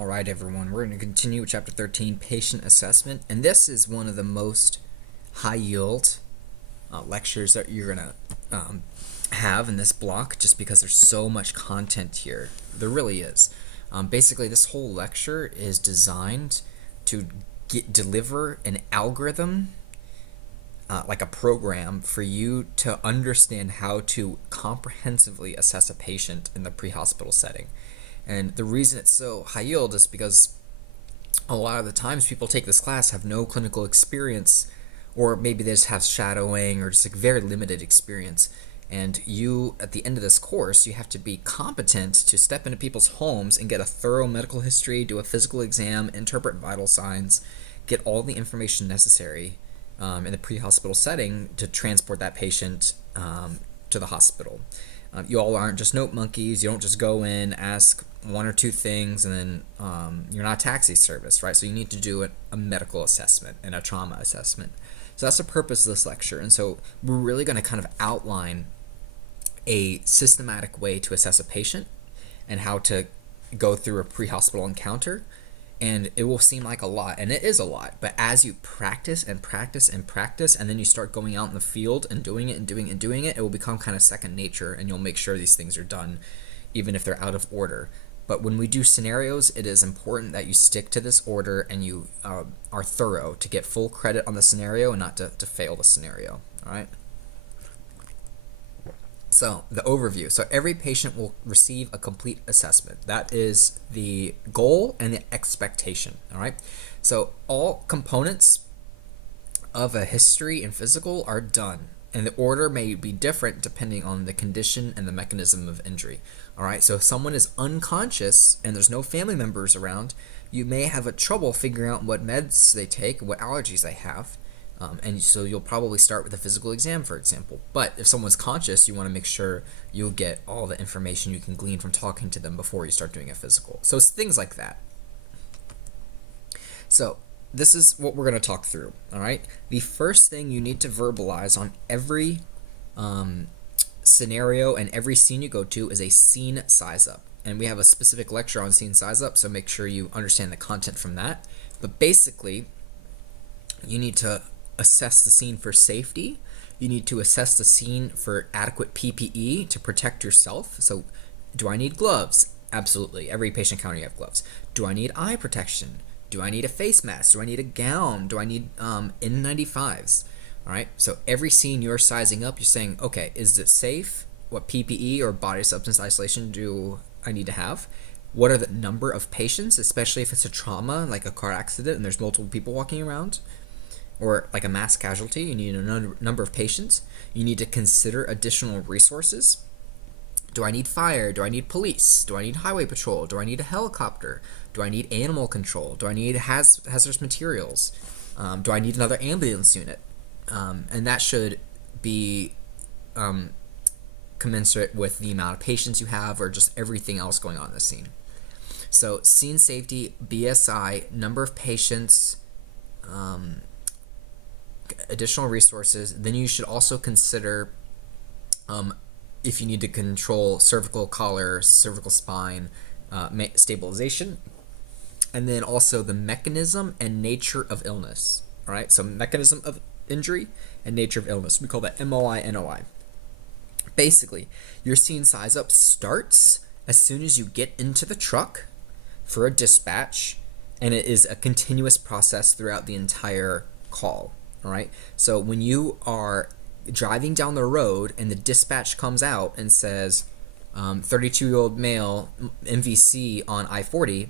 All right, everyone, we're going to continue with Chapter 13, Patient Assessment, and this is one of the most high-yield lectures that you're going to have in this block just because there's so much content here. There really is. Basically, this whole lecture is designed to deliver an algorithm, like a program, for you to understand how to comprehensively assess a patient in the pre-hospital setting. And the reason it's so high yield is because a lot of the times people take this class have no clinical experience, or maybe they just have shadowing or just like very limited experience. And you, at the end of this course, you have to be competent to step into people's homes and get a thorough medical history, do a physical exam, interpret vital signs, get all the information necessary in the pre-hospital setting to transport that patient to the hospital. You all aren't just note monkeys. You don't just go in, ask one or two things, and then you're not a taxi service, right? So you need to do a medical assessment and a trauma assessment. So that's the purpose of this lecture. And so we're really going to kind of outline a systematic way to assess a patient and how to go through a pre-hospital encounter. And it will seem like a lot, and it is a lot, but as you practice and practice and practice, and then you start going out in the field and doing it and doing it and doing it, it will become kind of second nature, and you'll make sure these things are done, even if they're out of order. But when we do scenarios, it is important that you stick to this order and you are thorough to get full credit on the scenario and not to fail the scenario, all right? So, the overview. So, every patient will receive a complete assessment. That is the goal and the expectation, all right? So, all components of a history and physical are done, and the order may be different depending on the condition and the mechanism of injury, all right? So, if someone is unconscious and there's no family members around, you may have a trouble figuring out what meds they take, what allergies they have. And so you'll probably start with a physical exam, for example. But if someone's conscious, you want to make sure you'll get all the information you can glean from talking to them before you start doing a physical. So it's things like that. So this is what we're going to talk through, all right? The first thing you need to verbalize on every scenario and every scene you go to is a scene size up. And we have a specific lecture on scene size up, so make sure you understand the content from that. But basically, you need to assess the scene for safety. You need to assess the scene for adequate PPE to protect yourself. So, do I need gloves? Absolutely. Every patient encounter you have gloves. Do I need eye protection? Do I need a face mask? Do I need a gown? Do I need N95s? All right. So every scene you're sizing up, you're saying, okay, is it safe? What PPE or body substance isolation do I need to have? What are the number of patients, especially if it's a trauma like a car accident and there's multiple people walking around? Or like a mass casualty, you need a number of patients. You need to consider additional resources. Do I need fire? Do I need police? Do I need highway patrol? Do I need a helicopter? Do I need animal control? Do I need hazardous materials? Do I need another ambulance unit? And that should be commensurate with the amount of patients you have or just everything else going on in the scene. So scene safety, BSI, number of patients, additional resources. Then you should also consider if you need to control cervical collar, cervical spine, stabilization, and then also the mechanism and nature of illness. All right, so mechanism of injury and nature of illness. We call that MOI, NOI. Basically, your scene size up starts as soon as you get into the truck for a dispatch, and it is a continuous process throughout the entire call. All right. So when you are driving down the road and the dispatch comes out and says 32-year-old male MVC on I-40,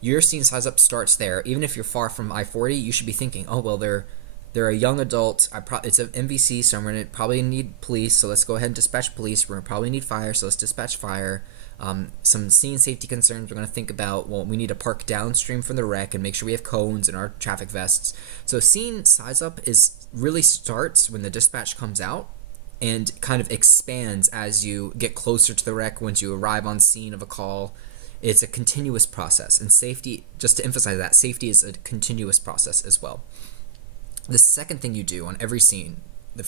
your scene size up starts there. Even if you're far from I-40, you should be thinking, oh, well, they're a young adult. It's an MVC, so I'm going to probably need police. So let's go ahead and dispatch police. We're going to probably need fire, so let's dispatch fire. Some scene safety concerns we're going to think about. Well, we need to park downstream from the wreck and make sure we have cones in our traffic vests. So scene size up really starts when the dispatch comes out and kind of expands as you get closer to the wreck. Once you arrive on scene of a call, it's a continuous process. And safety, just to emphasize that, safety is a continuous process as well. The second thing you do on every scene, the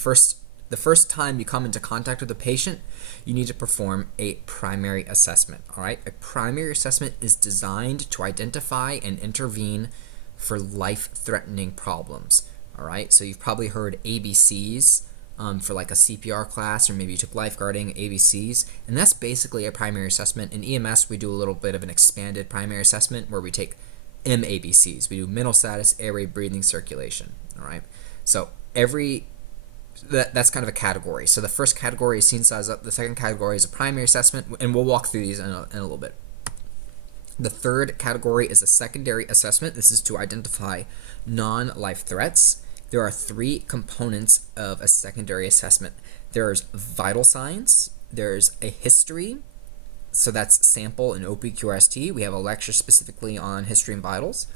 the first time you come into contact with a patient, you need to perform a primary assessment. All right, a primary assessment is designed to identify and intervene for life-threatening problems. All right, so you've probably heard ABCs for like a CPR class, or maybe you took lifeguarding, ABCs, and that's basically a primary assessment. In EMS, we do a little bit of an expanded primary assessment where we take MABCs. We do mental status, airway, breathing, circulation. All right, so that's kind of a category. So the first category is scene size up. The second category is a primary assessment, and we'll walk through these in a little bit. The third category is a secondary assessment. This is to identify non-life threats. There are three components of a secondary assessment. There's vital signs, there's a history, so that's sample and OPQRST. We have a lecture specifically on history and vitals,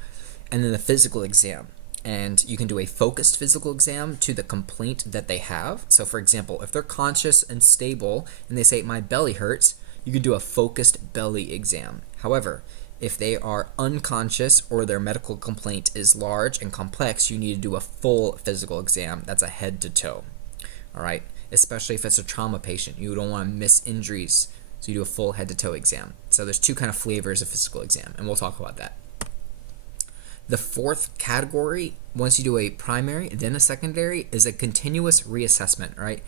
and then the physical exam. And you can do a focused physical exam to the complaint that they have. So for example, if they're conscious and stable and they say, my belly hurts, you can do a focused belly exam. However, if they are unconscious or their medical complaint is large and complex, you need to do a full physical exam. That's a head to toe. All right, especially if it's a trauma patient. You don't want to miss injuries, so you do a full head to toe exam. So there's two kind of flavors of physical exam, and we'll talk about that. The fourth category, once you do a primary, then a secondary, is a continuous reassessment, right?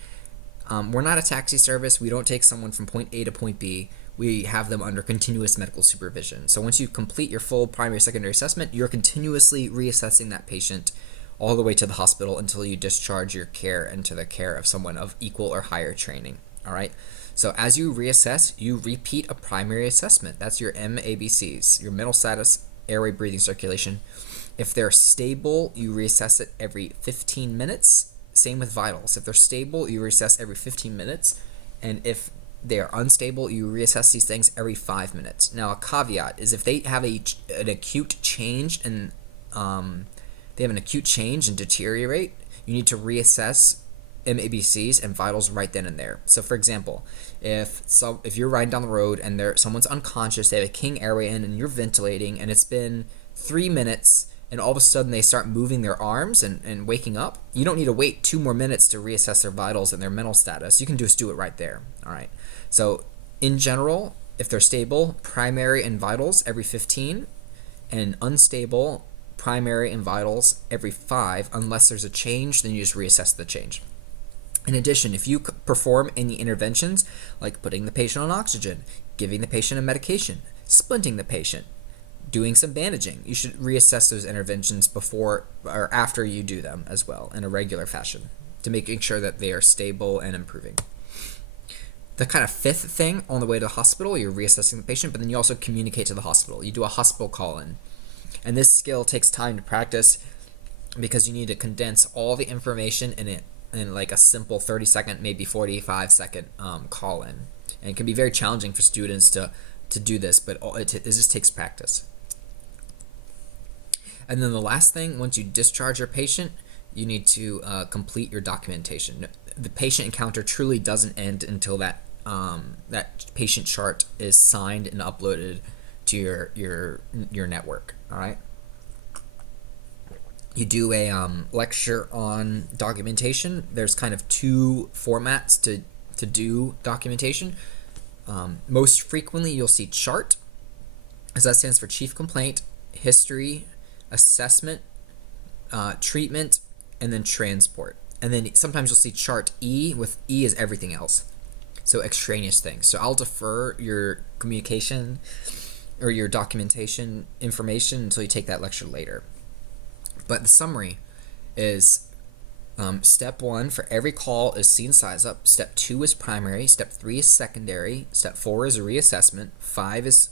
We're not a taxi service. We don't take someone from point A to point B. We have them under continuous medical supervision. So once you complete your full primary, secondary assessment, you're continuously reassessing that patient all the way to the hospital until you discharge your care into the care of someone of equal or higher training, all right? So as you reassess, you repeat a primary assessment. That's your MABCs, your mental status, airway, breathing, circulation. If they're stable, you reassess it every 15 minutes. Same with vitals. If they're stable, you reassess every 15 minutes. And if they are unstable, you reassess these things every 5 minutes. Now, a caveat is if they have an acute change and deteriorate, you need to reassess MABCs and vitals right then and there. So, for example, if you're riding down the road and someone's unconscious, they have a king airway in, and you're ventilating, and it's been 3 minutes, and all of a sudden they start moving their arms and waking up, you don't need to wait 2 more minutes to reassess their vitals and their mental status. You can just do it right there. All right. So in general, if they're stable, primary and vitals every 15, and unstable, primary and vitals every 5. Unless there's a change, then you just reassess the change. In addition, if you perform any interventions like putting the patient on oxygen, giving the patient a medication, splinting the patient, doing some bandaging, you should reassess those interventions before or after you do them as well in a regular fashion to making sure that they are stable and improving. The kind of fifth thing, on the way to the hospital, you're reassessing the patient, but then you also communicate to the hospital. You do a hospital call-in. And this skill takes time to practice because you need to condense all the information in like a simple 30-second, maybe 45-second call-in. And it can be very challenging for students to do this, but it just takes practice. And then the last thing, once you discharge your patient, you need to complete your documentation. The patient encounter truly doesn't end until that patient chart is signed and uploaded to your network. All right. You do a lecture on documentation. There's kind of two formats to do documentation. Most frequently, you'll see chart, as that stands for chief complaint, history, assessment, treatment, and then transport. And then sometimes you'll see chart E, with E is everything else. So extraneous things. So I'll defer your communication or your documentation information until you take that lecture later. But the summary is step 1 for every call is scene size up. Step 2 is primary. Step 3 is secondary. Step 4 is a reassessment. 5 is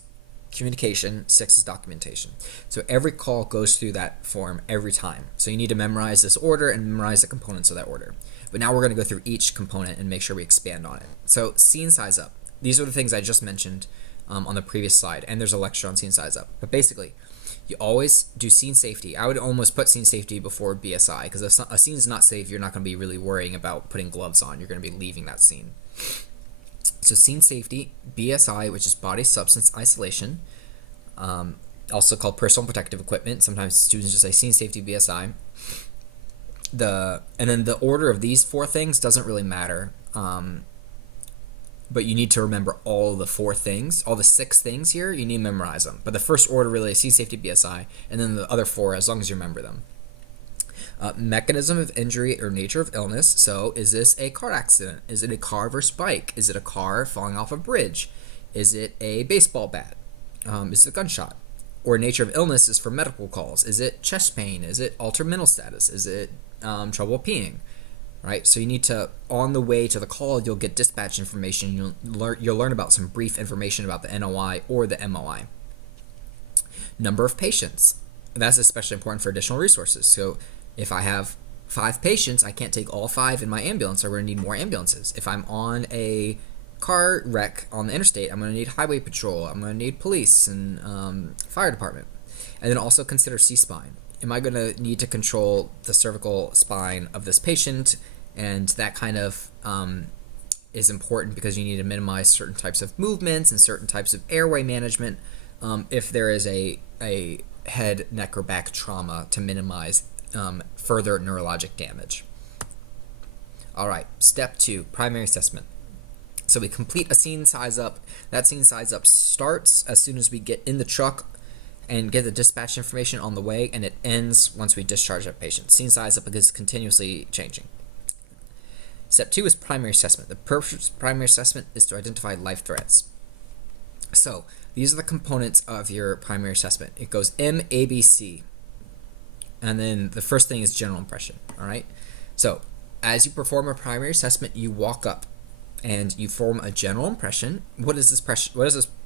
communication. 6 is documentation. So every call goes through that form every time. So you need to memorize this order and memorize the components of that order. But now we're going to go through each component and make sure we expand on it. So scene size up. These are the things I just mentioned on the previous slide, and there's a lecture on scene size up. But basically, you always do scene safety. I would almost put scene safety before BSI, because if a scene is not safe, you're not going to be really worrying about putting gloves on. You're going to be leaving that scene. So scene safety, BSI, which is body substance isolation, also called personal protective equipment. Sometimes students just say scene safety BSI. and then the order of these four things doesn't really matter. But you need to remember all the four things, all the six things here. You need to memorize them. But the first order really is scene safety, BSI, and then the other four as long as you remember them. Mechanism of injury or nature of illness. So is this a car accident? Is it a car versus bike? Is it a car falling off a bridge? Is it a baseball bat? Is it a gunshot? Or nature of illness is for medical calls. Is it chest pain? Is it altered mental status? Is it trouble peeing? Right? So you need to, on the way to the call, you'll get dispatch information. You'll learn about some brief information about the NOI or the MOI. Number of patients. That's especially important for additional resources. So if I have 5 patients, I can't take all 5 in my ambulance. I'm going to need more ambulances. If I'm on a car wreck on the interstate, I'm going to need highway patrol. I'm going to need police and fire department. And then also consider C-spine. Am I going to need to control the cervical spine of this patient? And that kind of is important because you need to minimize certain types of movements and certain types of airway management if there is a head, neck, or back trauma to minimize further neurologic damage. All right, step 2, primary assessment. So we complete a scene size up. That scene size up starts as soon as we get in the truck and get the dispatch information on the way, and it ends once we discharge that patient. Scene size up is continuously changing. Step 2 is primary assessment. The purpose of primary assessment is to identify life threats. So these are the components of your primary assessment. It goes M, A, B, C. And then the first thing is general impression. All right. So as you perform a primary assessment, you walk up and you form a general impression. What does this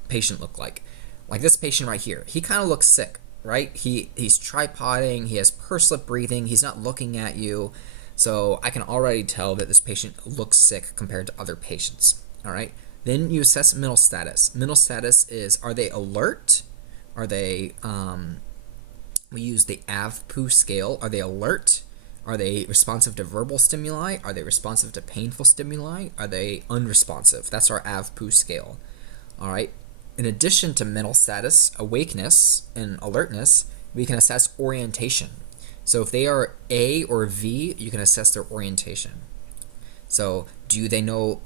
patient look like? Like this patient right here. He kind of looks sick, right? He's tripoding. He has pursed lip breathing. He's not looking at you. So I can already tell that this patient looks sick compared to other patients. All right. Then you assess mental status. Mental status is, are they alert? Are they, we use the AVPU scale. Are they alert? Are they responsive to verbal stimuli? Are they responsive to painful stimuli? Are they unresponsive? That's our AVPU scale. All right. In addition to mental status, awakeness, and alertness, we can assess orientation. So if they are A or V, you can assess their orientation. So do they know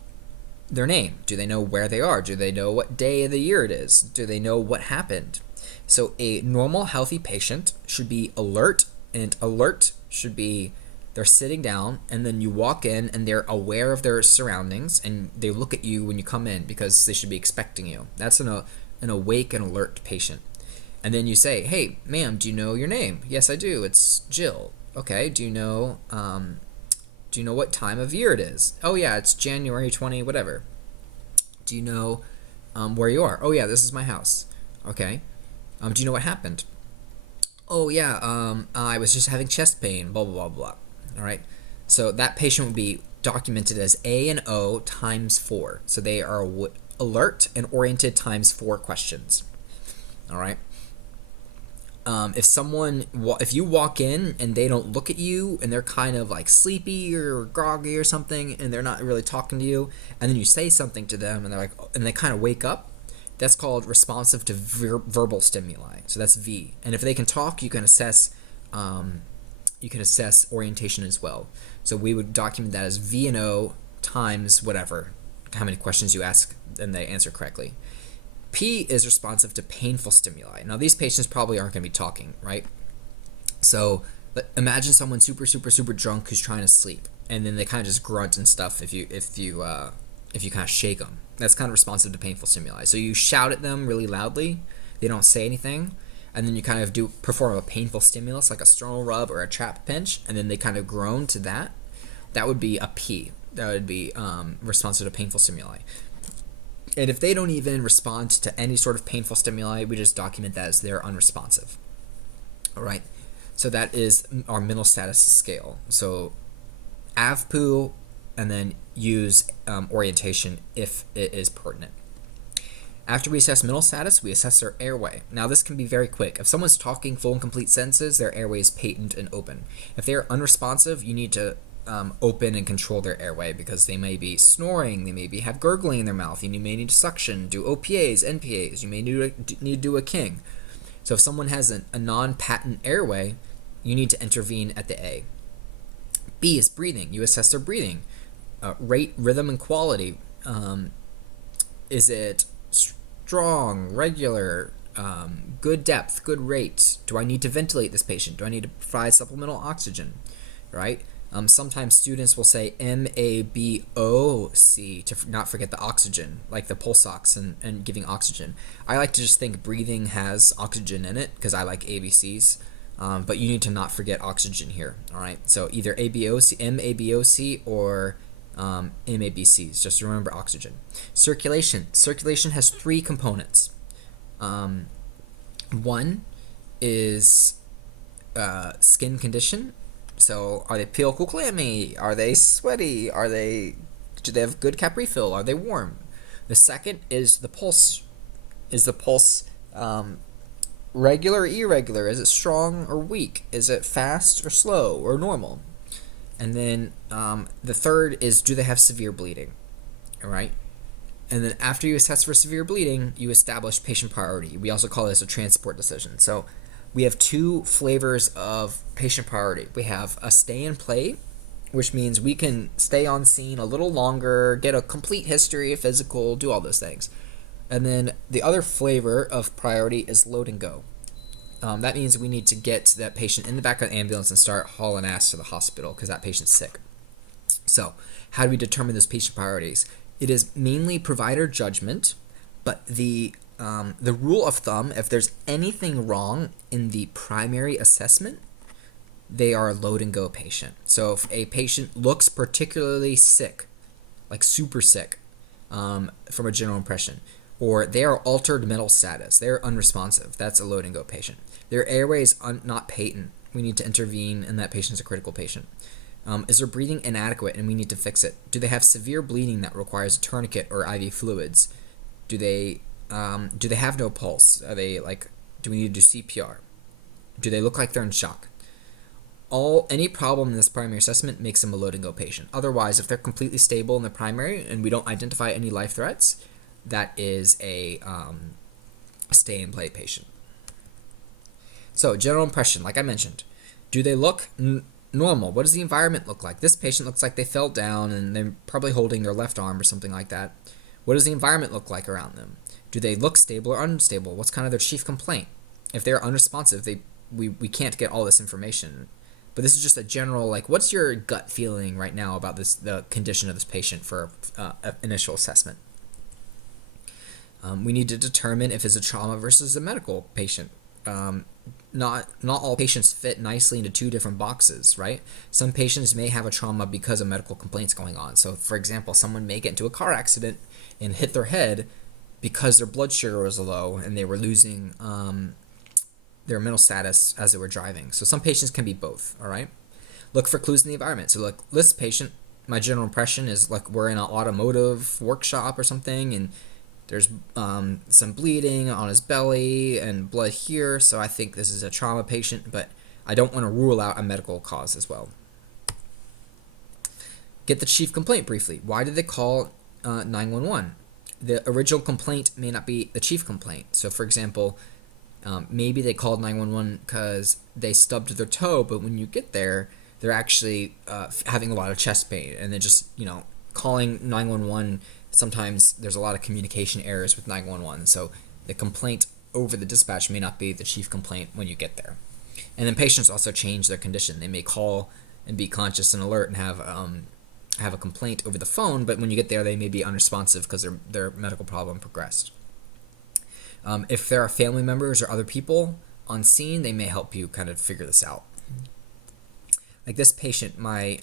their name? Do they know where they are? Do they know what day of the year it is? Do they know what happened? So a normal, healthy patient should be alert, and alert should be they're sitting down, and then you walk in and they're aware of their surroundings, and they look at you when you come in because they should be expecting you. That's an awake and alert patient. And then you say, hey, ma'am, do you know your name? Yes, I do. It's Jill. Okay, do you know what time of year it is? Oh, yeah, it's January 20, whatever. Do you know where you are? Oh, yeah, this is my house. Okay. Do you know what happened? Oh, yeah, I was just having chest pain, blah, blah, blah, blah. All right. So that patient would be documented as A and O times 4. So they are alert and oriented times 4 questions. All right. If you walk in and they don't look at you and they're kind of like sleepy or groggy or something and they're not really talking to you, and then you say something to them and they're like, and they kind of wake up, that's called responsive to verbal stimuli. So that's V. And if they can talk, you can assess orientation as well. So we would document that as V and O times whatever, how many questions you ask and they answer correctly. P is responsive to painful stimuli. Now, these patients probably aren't going to be talking, right? So imagine someone super, super, super drunk who's trying to sleep, and then they kind of just grunt and stuff if you kind of shake them. That's kind of responsive to painful stimuli. So you shout at them really loudly, they don't say anything, and then you kind of perform a painful stimulus like a sternal rub or a trap pinch, and then they kind of groan to that. That would be a P. That would be responsive to painful stimuli. And if they don't even respond to any sort of painful stimuli, we just document that as they're unresponsive. All right. So that is our mental status scale. So AVPU, and then use orientation if it is pertinent. After we assess mental status, we assess their airway. Now this can be very quick. If someone's talking full and complete sentences, their airway is patent and open. If they are unresponsive, you need to open and control their airway because they may be snoring, they may have gurgling in their mouth, you may need to suction, do OPAs, NPAs, you may need to do a King. So if someone has a non-patent airway, you need to intervene at the A. B is breathing. You assess their breathing. Rate, rhythm, and quality. Is it strong, regular, good depth, good rate? Do I need to ventilate this patient? Do I need to provide supplemental oxygen? Right? Sometimes students will say MABOC to not forget the oxygen, like the pulse ox and giving oxygen. I like to just think breathing has oxygen in it because I like ABCs, but you need to not forget oxygen here. All right, so either ABOC, MABOC, or MABCs. Just remember oxygen. Circulation. Circulation has three components. One is skin condition. So are they pale, cool, clammy? Are they sweaty? Do they have good cap refill? Are they warm? The second is the pulse. Is the pulse regular or irregular? Is it strong or weak? Is it fast or slow or normal? And then the third is, do they have severe bleeding? All right. And then after you assess for severe bleeding, you establish patient priority. We also call this a transport decision. So we have two flavors of patient priority. We have a stay and play, which means we can stay on scene a little longer, get a complete history, a physical, do all those things. And then the other flavor of priority is load and go. That means we need to get that patient in the back of the ambulance and start hauling ass to the hospital because that patient's sick. So how do we determine those patient priorities? It is mainly provider judgment, but the rule of thumb, if there's anything wrong in the primary assessment, they are a load and go patient. So if a patient looks particularly sick, like super sick, from a general impression, or they are altered mental status, they're unresponsive, that's a load and go patient. Their airway is not patent, we need to intervene, and that patient's a critical patient. Is their breathing inadequate and we need to fix it? Do they have severe bleeding that requires a tourniquet or IV fluids? Do they have no pulse? Are they do we need to do CPR? Do they look like they're in shock? Any problem in this primary assessment makes them a load and go patient. Otherwise, if they're completely stable in the primary and we don't identify any life threats, that is a stay and play patient. So general impression, like I mentioned, do they look normal? What does the environment look like? This patient looks like they fell down and they're probably holding their left arm or something like that. What does the environment look like around them? Do they look stable or unstable? What's kind of their chief complaint? If they're unresponsive, we can't get all this information. But this is just a general, what's your gut feeling right now about the condition of this patient for initial assessment? We need to determine if it's a trauma versus a medical patient. Not all patients fit nicely into two different boxes, right? Some patients may have a trauma because of medical complaints going on. So, for example, someone may get into a car accident and hit their head because their blood sugar was low and they were losing their mental status as they were driving. So some patients can be both, all right? Look for clues in the environment. So look, this patient, my general impression is we're in an automotive workshop or something, and there's some bleeding on his belly and blood here, so I think this is a trauma patient, but I don't want to rule out a medical cause as well. Get the chief complaint briefly. Why did they call 911? The original complaint may not be the chief complaint. So, for example, maybe they called 911 because they stubbed their toe, but when you get there, they're actually having a lot of chest pain, and they're just, calling 911. Sometimes there's a lot of communication errors with 911, so the complaint over the dispatch may not be the chief complaint when you get there. And then patients also change their condition. They may call and be conscious and alert and have a complaint over the phone, but when you get there, they may be unresponsive because their medical problem progressed. If there are family members or other people on scene, they may help you kind of figure this out. Like this patient, my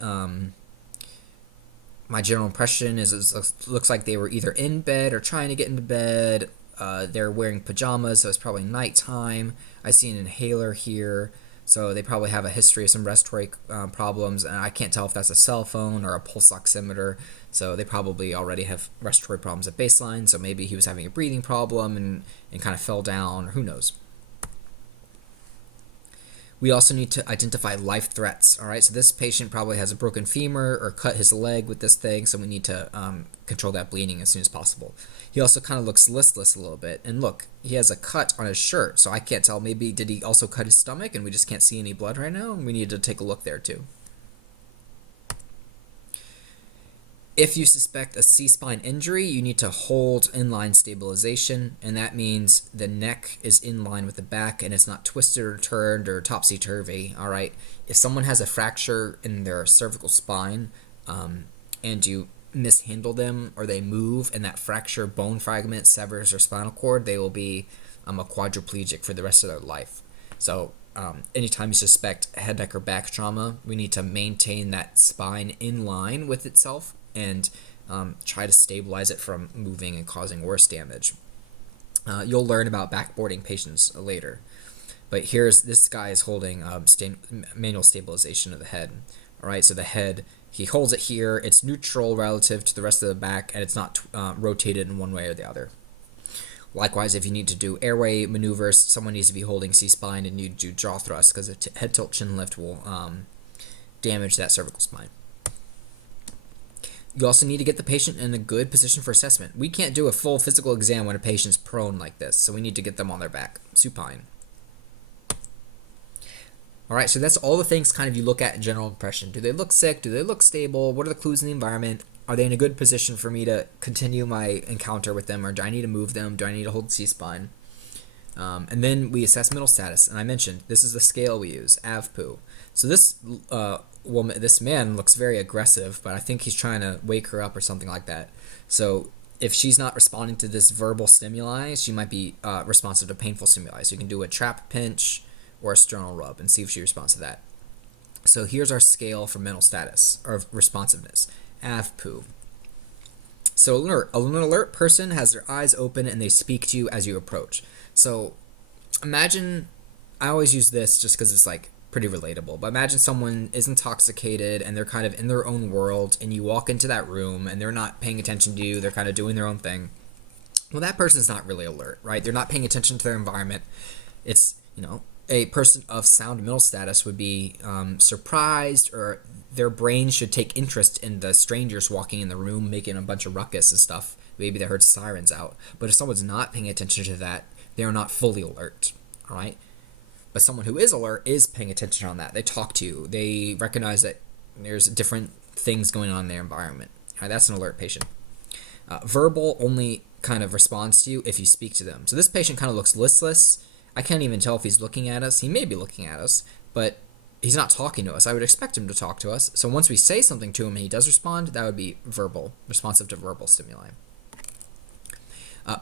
general impression is looks like they were either in bed or trying to get into bed. They're wearing pajamas, so it's probably nighttime. I see an inhaler here, so they probably have a history of some respiratory problems, and I can't tell if that's a cell phone or a pulse oximeter, so they probably already have respiratory problems at baseline, so maybe he was having a breathing problem and kind of fell down, or who knows. We also need to identify life threats, all right? So this patient probably has a broken femur or cut his leg with this thing, so we need to control that bleeding as soon as possible. He also kind of looks listless a little bit. And look, he has a cut on his shirt, so I can't tell. Maybe did he also cut his stomach and we just can't see any blood right now? And we need to take a look there too. If you suspect a C-spine injury, you need to hold inline stabilization, and that means the neck is in line with the back and it's not twisted or turned or topsy-turvy, all right? If someone has a fracture in their cervical spine and you mishandle them or they move and that fracture bone fragment severs their spinal cord, they will be a quadriplegic for the rest of their life. So anytime you suspect head, neck, or back trauma, we need to maintain that spine in line with itself and try to stabilize it from moving and causing worse damage. You'll learn about backboarding patients later. But this guy is holding manual stabilization of the head. All right, so the head, he holds it here. It's neutral relative to the rest of the back, and it's not rotated in one way or the other. Likewise, if you need to do airway maneuvers, someone needs to be holding C-spine and you do jaw thrust because a head tilt chin lift will damage that cervical spine. You also need to get the patient in a good position for assessment. We can't do a full physical exam when a patient's prone like this, so we need to get them on their back, supine. All right, so that's all the things kind of you look at in general impression. Do they look sick? Do they look stable? What are the clues in the environment? Are they in a good position for me to continue my encounter with them, or do I need to move them? Do I need to hold C-spine? And then we assess mental status, and I mentioned this is the scale we use, AVPU. So this man looks very aggressive, but I think he's trying to wake her up or something like that. So if she's not responding to this verbal stimuli, she might be responsive to painful stimuli. So you can do a trap pinch or a sternal rub and see if she responds to that. So here's our scale for mental status or responsiveness, AVPU. So an alert person has their eyes open and they speak to you as you approach. So imagine, I always use this just because it's like pretty relatable, but imagine someone is intoxicated and they're kind of in their own world and you walk into that room and they're not paying attention to you, they're kind of doing their own thing. Well, that person's not really alert, right? They're not paying attention to their environment. It's, a person of sound mental status would be surprised, or their brain should take interest in the strangers walking in the room making a bunch of ruckus and stuff. Maybe they heard sirens out. But if someone's not paying attention to that, they are not fully alert, all right? But someone who is alert is paying attention on that. They talk to you. They recognize that there's different things going on in their environment. All right, that's an alert patient. Verbal only kind of responds to you if you speak to them. So this patient kind of looks listless. I can't even tell if he's looking at us. He may be looking at us, but he's not talking to us. I would expect him to talk to us. So once we say something to him and he does respond, that would be verbal, responsive to verbal stimuli.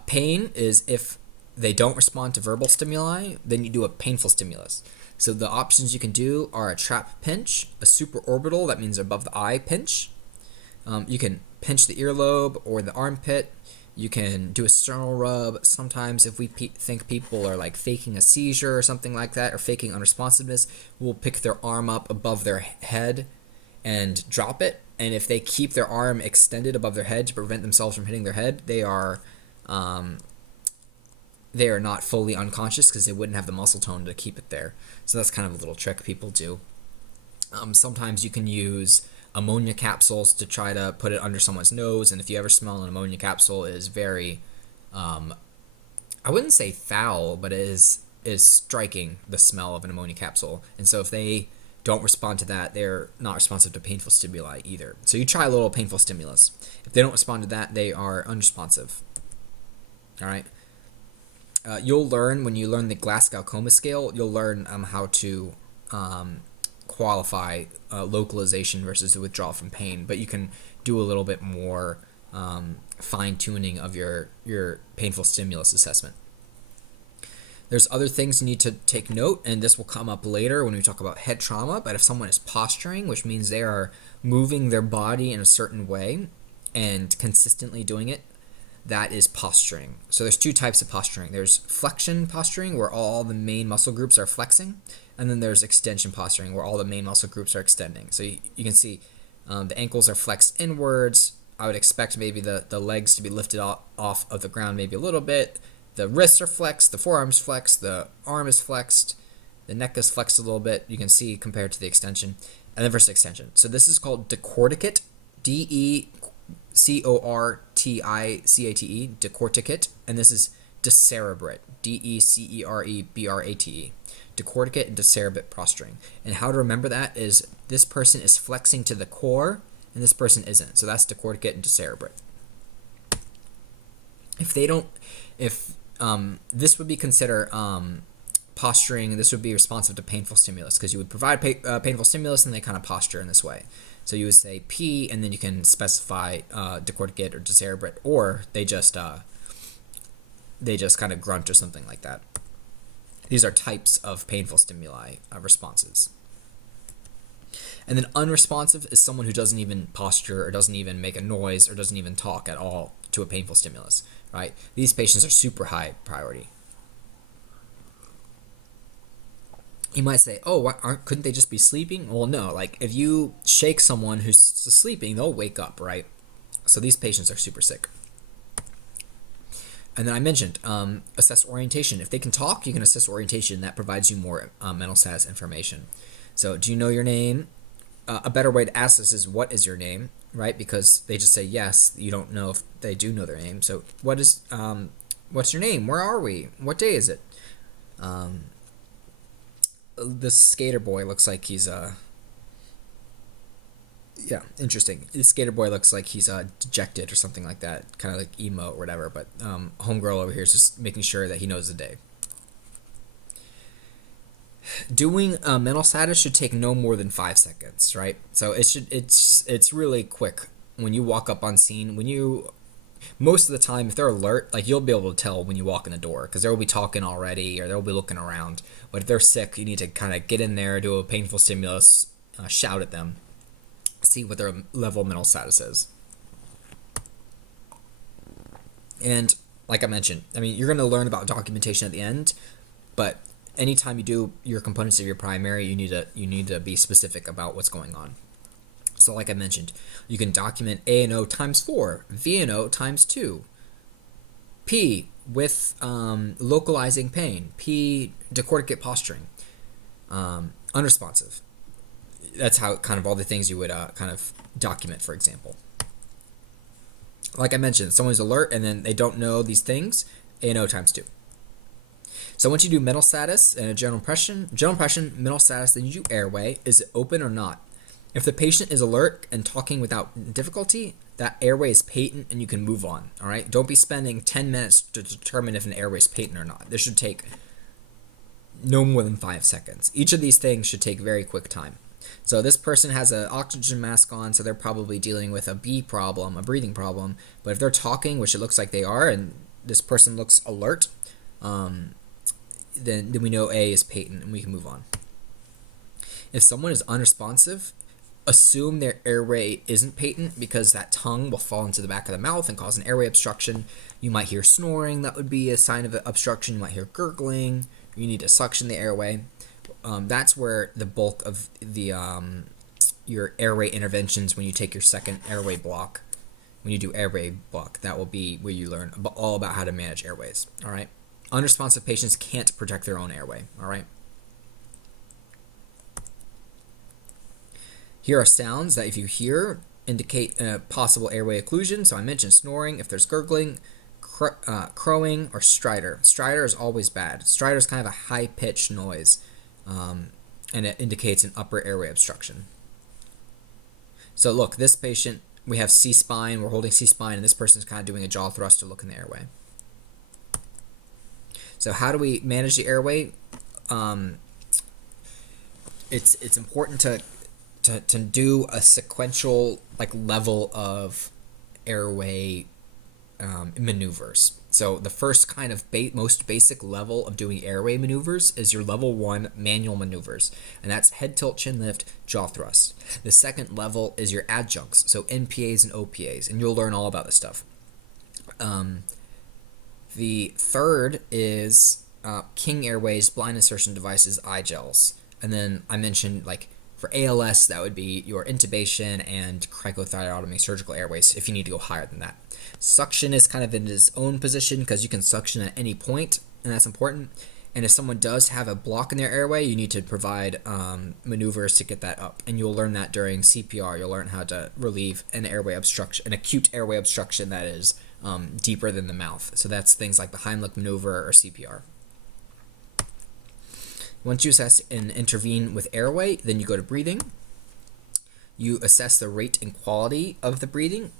Pain is if they don't respond to verbal stimuli, then you do a painful stimulus. So the options you can do are a trap pinch, a supraorbital, that means above the eye pinch. You can pinch the earlobe or the armpit. You can do a sternal rub. Sometimes if we think people are like faking a seizure or something like that, or faking unresponsiveness, we'll pick their arm up above their head and drop it. And if they keep their arm extended above their head to prevent themselves from hitting their head, they are not fully unconscious because they wouldn't have the muscle tone to keep it there. So that's kind of a little trick people do. Sometimes you can use ammonia capsules to try to put it under someone's nose, and if you ever smell an ammonia capsule, it is very, I wouldn't say foul, but it is striking, the smell of an ammonia capsule. And so if they don't respond to that, they're not responsive to painful stimuli either. So you try a little painful stimulus. If they don't respond to that, they are unresponsive. All right. You'll learn, when you learn the Glasgow Coma Scale, you'll learn how to qualify localization versus withdrawal from pain, but you can do a little bit more fine-tuning of your painful stimulus assessment. There's other things you need to take note, and this will come up later when we talk about head trauma, but if someone is posturing, which means they are moving their body in a certain way and consistently doing it, that is posturing. So there's two types of posturing. There's flexion posturing, where all the main muscle groups are flexing, and then there's extension posturing, where all the main muscle groups are extending. So you can see the ankles are flexed inwards. I would expect maybe the legs to be lifted off of the ground maybe a little bit. The wrists are flexed, the forearm's flexed, the arm is flexed, the neck is flexed a little bit, you can see compared to the extension, and then versus extension. So this is called decorticate, decorticate, decorticate, and this is decerebrate, decerebrate, decorticate and decerebrate posturing. And how to remember that is this person is flexing to the core and this person isn't. So that's decorticate and decerebrate. If they don't, if this would be considered posturing, this would be responsive to painful stimulus, because you would provide painful stimulus and they kind of posture in this way. So you would say P, and then you can specify decorticate or decerebrate, or they just kind of grunt or something like that. These are types of painful stimuli responses. And then unresponsive is someone who doesn't even posture or doesn't even make a noise or doesn't even talk at all to a painful stimulus, right? These patients are super high priority. You might say, oh, couldn't they just be sleeping? Well, no, like if you shake someone who's sleeping, they'll wake up, right? So these patients are super sick. And then I mentioned assess orientation. If they can talk, you can assess orientation. That provides you more mental status information. So do you know your name? A better way to ask this is, what is your name, right? Because they just say yes. You don't know if they do know their name. So what's your name? Where are we? What day is it? This skater boy looks like he's interesting. This skater boy looks like he's dejected or something like that, kind of like emo or whatever. But homegirl over here is just making sure that he knows the day. Doing mental status should take no more than 5 seconds, right? So it's really quick when you walk up on scene. Most of the time, if they're alert, like you'll be able to tell when you walk in the door, because they'll be talking already or they'll be looking around. But if they're sick, you need to kind of get in there, do a painful stimulus, shout at them, see what their level of mental status is. And like I mentioned, I mean, you're going to learn about documentation at the end, but anytime you do your components of your primary, you need to be specific about what's going on. So like I mentioned, you can document A and O times 4, V and O times 2, P with localizing pain, P decorticate posturing, unresponsive. That's how kind of all the things you would kind of document, for example. Like I mentioned, someone's alert and then they don't know these things, A and O times 2. So once you do mental status and a general impression, mental status, then you do airway. Is it open or not? If the patient is alert and talking without difficulty, that airway is patent and you can move on, all right? Don't be spending 10 minutes to determine if an airway is patent or not. This should take no more than 5 seconds. Each of these things should take very quick time. So this person has an oxygen mask on, so they're probably dealing with a B problem, a breathing problem. But if they're talking, which it looks like they are, and this person looks alert, then we know A is patent and we can move on. If someone is unresponsive, assume their airway isn't patent, because that tongue will fall into the back of the mouth and cause an airway obstruction. You might hear snoring. That would be a sign of an obstruction. You might hear gurgling. You need to suction the airway. That's where the bulk of the your airway interventions, when you take your second airway block, when you do airway block, that will be where you learn all about how to manage airways. All right. Unresponsive patients can't protect their own airway. All right. Here are sounds that, if you hear, indicate possible airway occlusion. So I mentioned snoring. If there's gurgling, crowing, or stridor. Stridor is always bad. Stridor is kind of a high-pitched noise, and it indicates an upper airway obstruction. So look, this patient, we have C-spine. We're holding C-spine, and this person's kind of doing a jaw thrust to look in the airway. So how do we manage the airway? It's important to do a sequential level of airway maneuvers. So the first kind of most basic level of doing airway maneuvers is your level 1 manual maneuvers, and that's head tilt, chin lift, jaw thrust. The second level is your adjuncts, so NPAs and OPAs, and you'll learn all about this stuff. The third is King Airways, blind insertion devices, eye gels, and then I mentioned for ALS, that would be your intubation and cricothyrotomy surgical airways if you need to go higher than that. Suction is kind of in its own position because you can suction at any point, and that's important. And if someone does have a block in their airway, you need to provide maneuvers to get that up. And you'll learn that during CPR. You'll learn how to relieve an airway obstruction, an acute airway obstruction that is deeper than the mouth. So that's things like the Heimlich maneuver or CPR. Once you assess and intervene with airway, then you go to breathing. You assess the rate and quality of the breathing.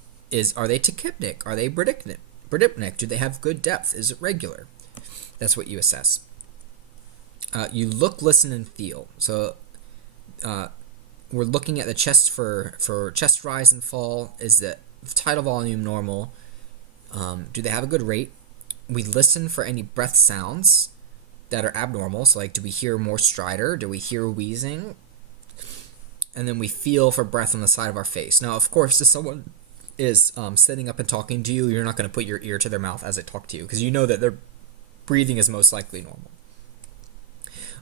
Are they tachypnic? Are they bradypneic? Do they have good depth? Is it regular? That's what you assess. You look, listen, and feel. So we're looking at the chest for chest rise and fall. Is the tidal volume normal? Do they have a good rate? We listen for any breath sounds that are abnormal. So like, do we hear more stridor? Do we hear wheezing? And then we feel for breath on the side of our face. Now, of course, if someone is sitting up and talking to you, you're not going to put your ear to their mouth as they talk to you because you know that their breathing is most likely normal.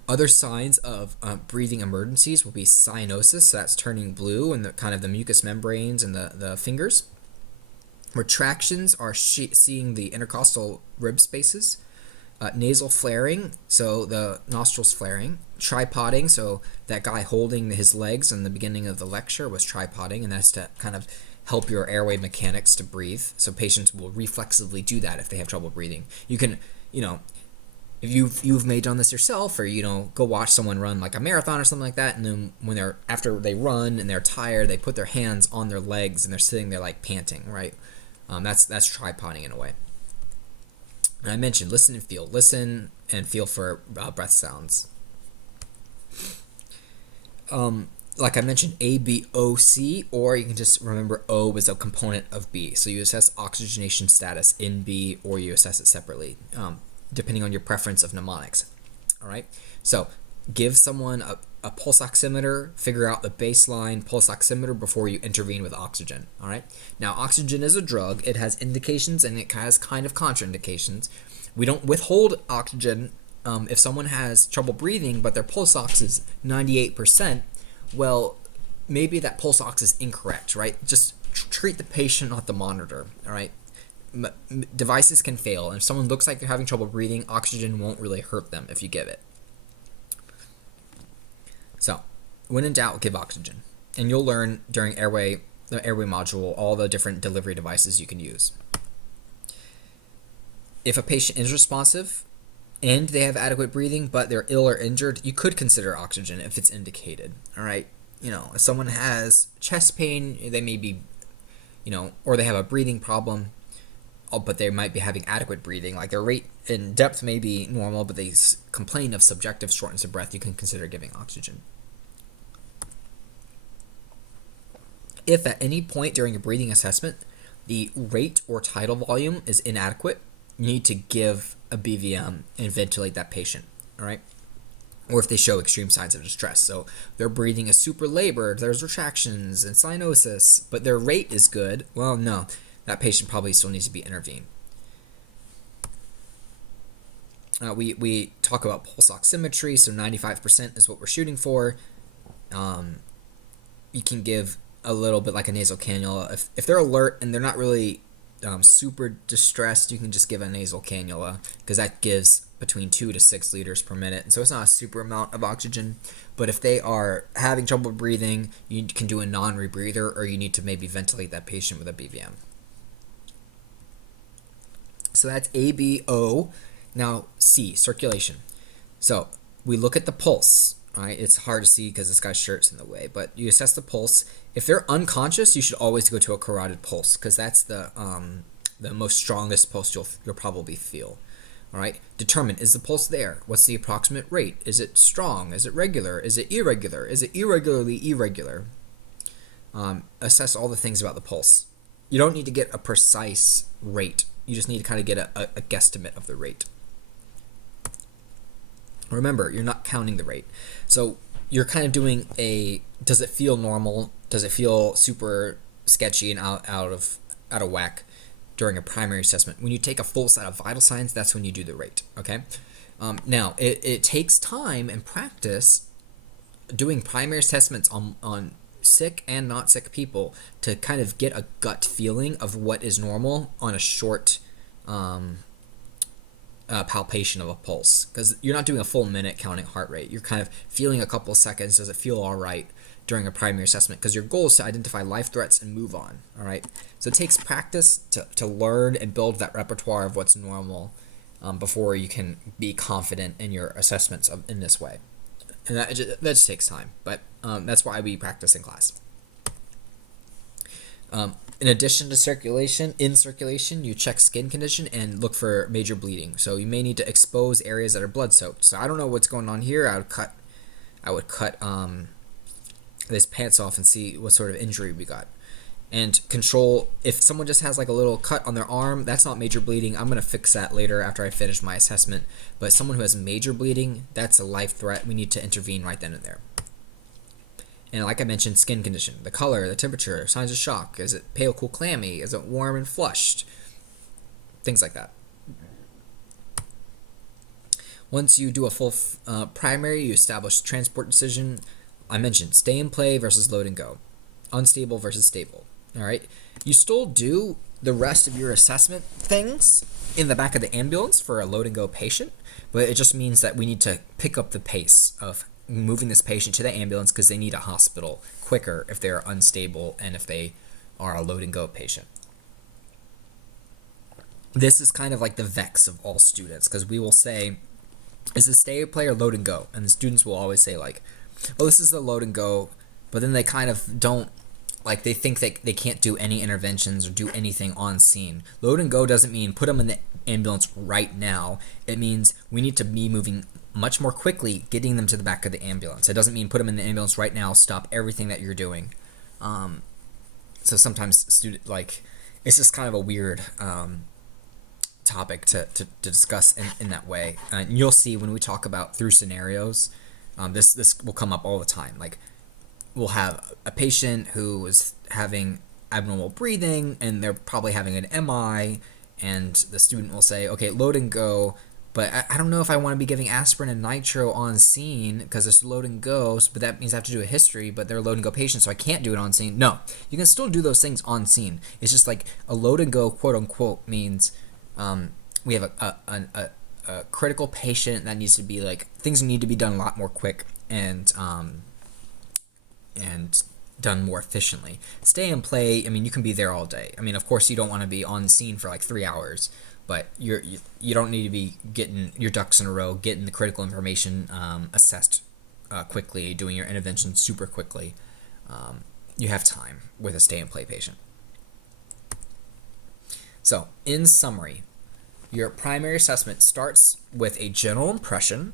Other signs of breathing emergencies will be cyanosis, so that's turning blue in the kind of the mucous membranes and the fingers. Retractions are seeing the intercostal rib spaces. Nasal flaring, so the nostrils flaring. Tripoding, so that guy holding his legs in the beginning of the lecture was tripoding, and that's to kind of help your airway mechanics to breathe. So patients will reflexively do that if they have trouble breathing. You can, if you've made done this yourself, or go watch someone run like a marathon or something like that, and then after they run and they're tired, they put their hands on their legs and they're sitting there like panting, right? That's tripoding in a way. And I mentioned listen and feel. Listen and feel for breath sounds. Like I mentioned, A, B, O, C, or you can just remember O is a component of B. So you assess oxygenation status in B, or you assess it separately, depending on your preference of mnemonics. All right. So give someone a pulse oximeter, figure out the baseline pulse oximeter before you intervene with oxygen. All right. Now, oxygen is a drug. It has indications and it has kind of contraindications. We don't withhold oxygen if someone has trouble breathing, but their pulse ox is 98%. Well, maybe that pulse ox is incorrect, right? Just treat the patient, not the monitor. All right. Devices can fail, and if someone looks like they're having trouble breathing, oxygen won't really hurt them if you give it. So, when in doubt, give oxygen. And you'll learn during the airway module all the different delivery devices you can use. If a patient is responsive and they have adequate breathing, but they're ill or injured, you could consider oxygen if it's indicated. All right. If someone has chest pain, they may be, or they have a breathing problem, but they might be having adequate breathing. Like their rate and depth may be normal, but they complain of subjective shortness of breath, you can consider giving oxygen. If at any point during a breathing assessment, the rate or tidal volume is inadequate, you need to give a BVM and ventilate that patient, all right? Or if they show extreme signs of distress. So their breathing is super labored, there's retractions and cyanosis, but their rate is good. Well, no, that patient probably still needs to be intervened. We talk about pulse oximetry, so 95% is what we're shooting for. You can give a little bit like a nasal cannula. If they're alert and they're not really super distressed, you can just give a nasal cannula because that gives between 2 to 6 liters per minute. And so it's not a super amount of oxygen. But if they are having trouble breathing, you can do a non-rebreather, or you need to maybe ventilate that patient with a BVM. So that's A, B, O. Now C, circulation. So we look at the pulse. Right? It's hard to see because this guy's shirt's in the way, but you assess the pulse. If they're unconscious, you should always go to a carotid pulse because that's the most strongest pulse you'll probably feel. All right. Determine, is the pulse there? What's the approximate rate? Is it strong? Is it regular? Is it irregular? Is it irregularly irregular? Assess all the things about the pulse. You don't need to get a precise rate. You just need to kind of get a guesstimate of the rate. Remember, you're not counting the rate. So you're kind of doing does it feel normal? Does it feel super sketchy and out of whack during a primary assessment? When you take a full set of vital signs, that's when you do the rate, okay? Now, it takes time and practice doing primary assessments on sick and not sick people to kind of get a gut feeling of what is normal on a short palpation of a pulse, because you're not doing a full minute counting heart rate. You're kind of feeling a couple of seconds. Does it feel all right during a primary assessment? Because your goal is to identify life threats and move on. All right. So it takes practice to learn and build that repertoire of what's normal before you can be confident in your assessments in this way. And that just takes time. But that's why we practice in class. In addition to circulation, in circulation, you check skin condition and look for major bleeding. So you may need to expose areas that are blood soaked. So I don't know what's going on here. I would cut this pants off and see what sort of injury we got. And control, if someone just has like a little cut on their arm, that's not major bleeding. I'm going to fix that later after I finish my assessment. But someone who has major bleeding, that's a life threat. We need to intervene right then and there. And like I mentioned, skin condition, the color, the temperature, signs of shock. Is it pale, cool, clammy? Is it warm and flushed? Things like that. Once you do a full primary, you establish transport decision. I mentioned stay and play versus load and go. Unstable versus stable. All right. You still do the rest of your assessment things in the back of the ambulance for a load and go patient, but it just means that we need to pick up the pace of moving this patient to the ambulance because they need a hospital quicker if they're unstable and if they are a load and go patient. This is kind of like the vex of all students because we will say, is it stay or play or load and go? And the students will always say like, well, this is the load and go, but then they kind of don't, like they think they can't do any interventions or do anything on scene. Load and go doesn't mean put them in the ambulance right now. It means we need to be moving much more quickly, getting them to the back of the ambulance. It doesn't mean put them in the ambulance right now, stop everything that you're doing. So sometimes it's just kind of a weird topic to discuss in that way. And you'll see when we talk about through scenarios, this will come up all the time. Like we'll have a patient who is having abnormal breathing and they're probably having an MI, and the student will say, okay, load and go, but I don't know if I want to be giving aspirin and nitro on scene because it's load and go, but that means I have to do a history, but they're a load and go patient, so I can't do it on scene. No, you can still do those things on scene. It's just like a load and go, quote unquote, means we have a critical patient that needs to be like, things need to be done a lot more quick and done more efficiently. Stay and play, I mean, you can be there all day. I mean, of course, you don't want to be on scene for like 3 hours, but you don't need to be getting your ducks in a row, getting the critical information assessed quickly, doing your intervention super quickly. You have time with a stay and play patient. So, in summary, your primary assessment starts with a general impression,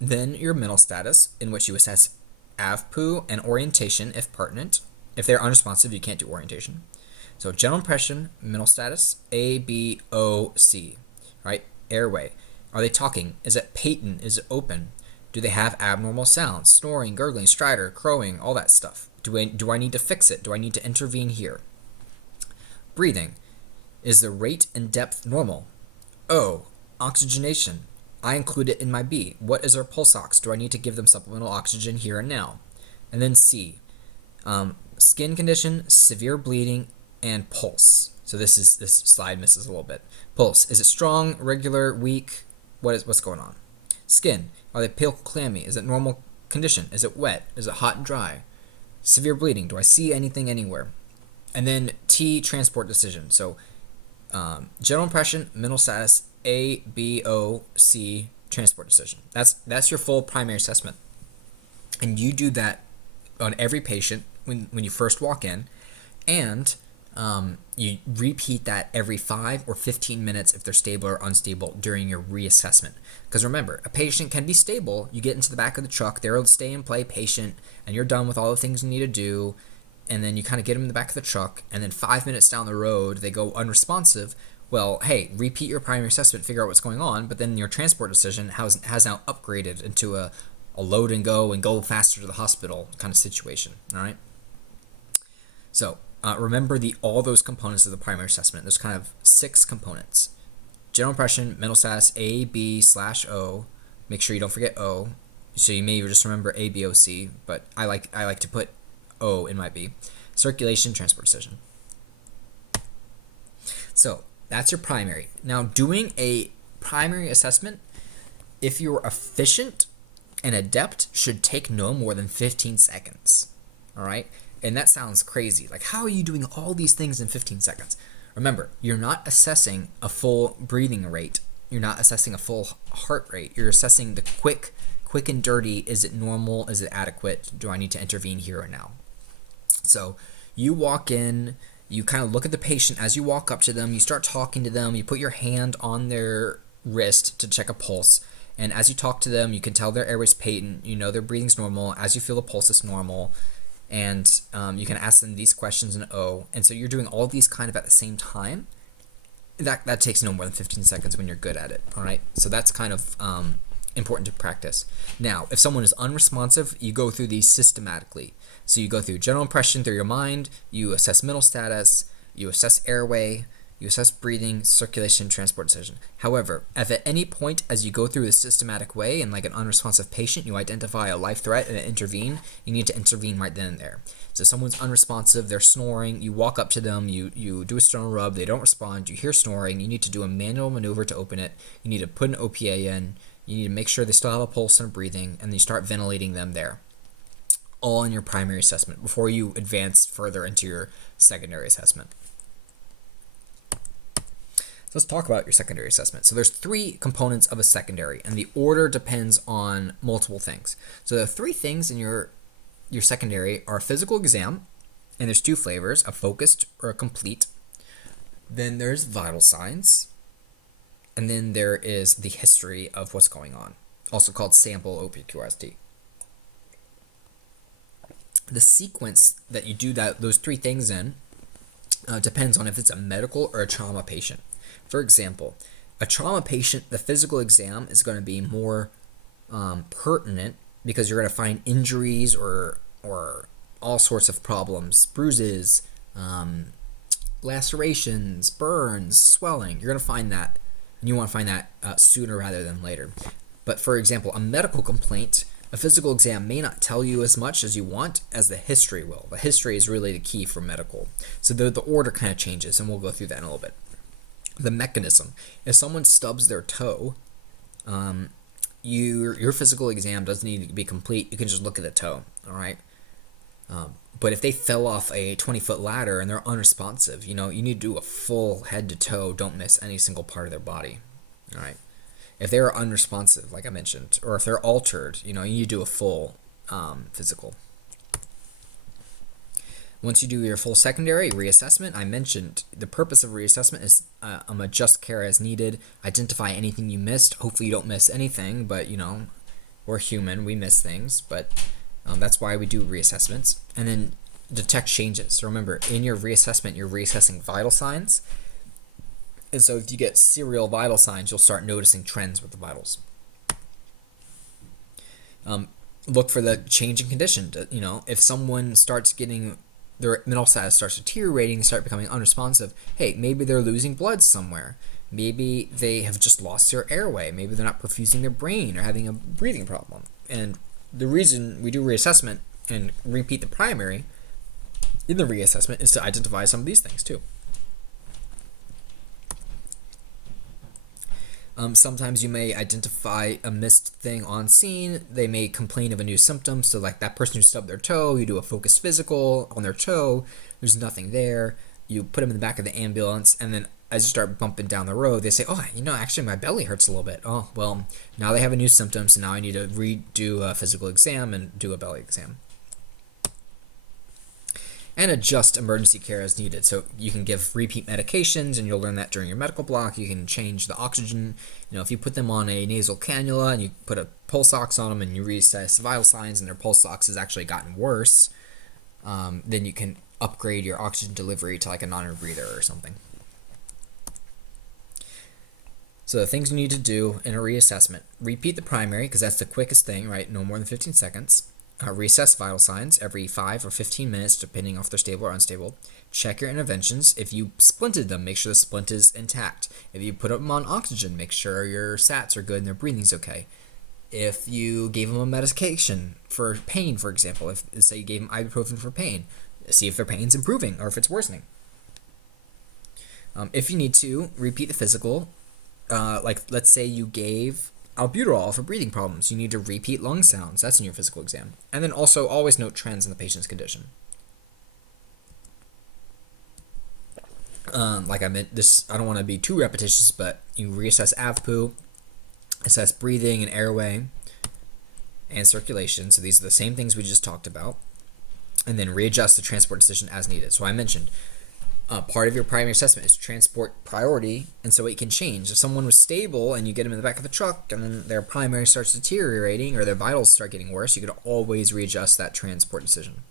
then your mental status, in which you assess AVPU and orientation if pertinent. If they're unresponsive, you can't do orientation. So general impression, mental status, A, B, O, C, right? Airway. Are they talking? Is it patent? Is it open? Do they have abnormal sounds? Snoring, gurgling, stridor, crowing, all that stuff. Do I need to fix it? Do I need to intervene here? Breathing. Is the rate and depth normal? O, oxygenation. I include it in my B. What is their pulse ox? Do I need to give them supplemental oxygen here and now? And then C, skin condition, severe bleeding, and pulse. So this slide misses a little bit. Pulse, is it strong, regular, weak? What's going on? Skin, are they pale, clammy? Is it normal condition? Is it wet? Is it hot and dry? Severe bleeding, do I see anything anywhere? And then T, transport decision. So general impression, mental status, A, B, O, C, transport decision. That's your full primary assessment. And you do that on every patient when you first walk in, and you repeat that every 5 or 15 minutes if they're stable or unstable during your reassessment. Because remember, a patient can be stable, you get into the back of the truck, they're a stay and play patient, and you're done with all the things you need to do, and then you kind of get them in the back of the truck, and then 5 minutes down the road, they go unresponsive. Well, hey, repeat your primary assessment, figure out what's going on, but then your transport decision has now upgraded into a load and go faster to the hospital kind of situation, all right? So remember all those components of the primary assessment. There's kind of 6 components. General impression, mental status, A, B/O. Make sure you don't forget O. So you may just remember A, B, O, C, but I like to put O in my B. Circulation, transport decision. So that's your primary. Now, doing a primary assessment, if you're efficient and adept, should take no more than 15 seconds. All right? And that sounds crazy. Like, how are you doing all these things in 15 seconds? Remember, you're not assessing a full breathing rate. You're not assessing a full heart rate. You're assessing the quick and dirty. Is it normal? Is it adequate? Do I need to intervene here or now? So you walk in, You kind of look at the patient as you walk up to them, you start talking to them, you put your hand on their wrist to check a pulse, and as you talk to them, you can tell their airway's patent, you know their breathing's normal, as you feel the pulse is normal, and you can ask them these questions in O, and so you're doing all these kind of at the same time. That takes no more than 15 seconds when you're good at it, all right? So that's kind of important to practice. Now, if someone is unresponsive, you go through these systematically. So you go through general impression through your mind, you assess mental status, you assess airway, you assess breathing, circulation, transport decision. However, if at any point as you go through the systematic way and like an unresponsive patient, you identify a life threat and intervene, you need to intervene right then and there. So someone's unresponsive, they're snoring, you walk up to them, you do a sternal rub, they don't respond, you hear snoring, you need to do a manual maneuver to open it, you need to put an OPA in, you need to make sure they still have a pulse and breathing, and then you start ventilating them there. All in your primary assessment before you advance further into your secondary assessment. So let's talk about your secondary assessment. So there's 3 components of a secondary, and the order depends on multiple things. So the 3 things in your secondary are physical exam, and there's 2 flavors, a focused or a complete. Then there's vital signs, and then there is the history of what's going on, also called sample OPQRST. The sequence that you do those 3 things in depends on if it's a medical or a trauma patient. For example, a trauma patient, the physical exam is going to be more pertinent because you're going to find injuries or all sorts of problems, bruises, lacerations, burns, swelling. You're going to find that, and you want to find that sooner rather than later. But for example, a medical complaint, a physical exam may not tell you as much as you want as the history will. The history is really the key for medical. So the order kind of changes, and we'll go through that in a little bit. The mechanism. If someone stubs their toe, your physical exam doesn't need to be complete. You can just look at the toe, all right? But if they fell off a 20-foot ladder and they're unresponsive, you need to do a full head to toe. Don't miss any single part of their body, all right? If they're unresponsive, like I mentioned, or if they're altered, you need to do a full physical. Once you do your full secondary reassessment, I mentioned the purpose of reassessment is adjust care as needed, identify anything you missed. Hopefully you don't miss anything, but we're human, we miss things, but that's why we do reassessments. And then detect changes. So remember, in your reassessment, you're reassessing vital signs. And so if you get serial vital signs, you'll start noticing trends with the vitals. Look for the change in condition. If someone starts getting their mental status starts deteriorating, start becoming unresponsive, hey, maybe they're losing blood somewhere. Maybe they have just lost their airway. Maybe they're not perfusing their brain or having a breathing problem. And the reason we do reassessment and repeat the primary in the reassessment is to identify some of these things too. Sometimes you may identify a missed thing on scene. They may complain of a new symptom. So like that person who stubbed their toe, you do a focused physical on their toe. There's nothing there. You put them in the back of the ambulance, and then as you start bumping down the road, they say, oh, actually my belly hurts a little bit. Oh, well, now they have a new symptom, so now I need to redo a physical exam and do a belly exam. And adjust emergency care as needed. So you can give repeat medications, and you'll learn that during your medical block. You can change the oxygen. If you put them on a nasal cannula and you put a pulse ox on them and you reassess vital signs and their pulse ox has actually gotten worse, then you can upgrade your oxygen delivery to like a non-rebreather or something. So the things you need to do in a reassessment: repeat the primary, because that's the quickest thing, right? No more than 15 seconds. Reassess vital signs every 5 or 15 minutes, depending on if they're stable or unstable. Check your interventions. If you splinted them, make sure the splint is intact. If you put them on oxygen, make sure your SATs are good and their breathing's okay. If you gave them a medication for pain, for example, if say you gave them ibuprofen for pain, see if their pain's improving or if it's worsening. If you need to, repeat the physical. Like let's say you gave albuterol for breathing problems. You need to repeat lung sounds. That's in your physical exam. And then also always note trends in the patient's condition. Like I meant, I don't want to be too repetitious, but you reassess AVPU, assess breathing and airway, and circulation. So these are the same things we just talked about. And then readjust the transport decision as needed. So I mentioned part of your primary assessment is transport priority, and so it can change. If someone was stable and you get them in the back of the truck and then their primary starts deteriorating or their vitals start getting worse, you could always readjust that transport decision.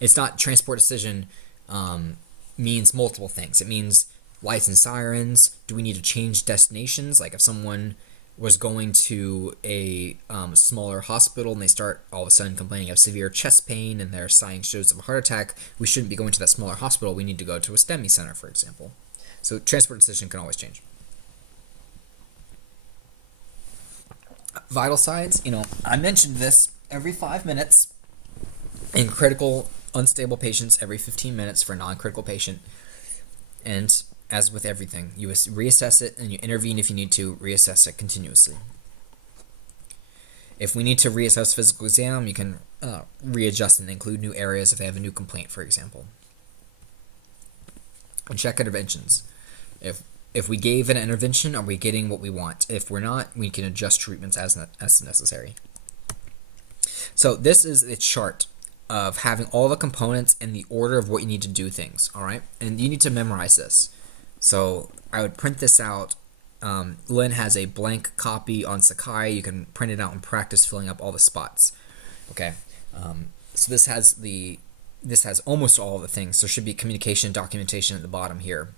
It's not transport decision means multiple things. It means lights and sirens. Do we need to change destinations? Like if someone was going to a smaller hospital and they start all of a sudden complaining of severe chest pain and their signs shows of a heart attack, we shouldn't be going to that smaller hospital. We need to go to a STEMI center, for example. So transport decision can always change. Vital signs, I mentioned this every 5 minutes. In critical, unstable patients, every 15 minutes for a non-critical patient. And as with everything, you reassess it and you intervene if you need to, reassess it continuously. If we need to reassess physical exam, you can readjust and include new areas if they have a new complaint, for example. And check interventions. If we gave an intervention, are we getting what we want? If we're not, we can adjust treatments as necessary. So this is a chart of having all the components in the order of what you need to do things, all right? And you need to memorize this. So I would print this out. Lynn has a blank copy on Sakai. You can print it out and practice filling up all the spots. Okay. So this has almost all of the things. So there should be communication documentation at the bottom here.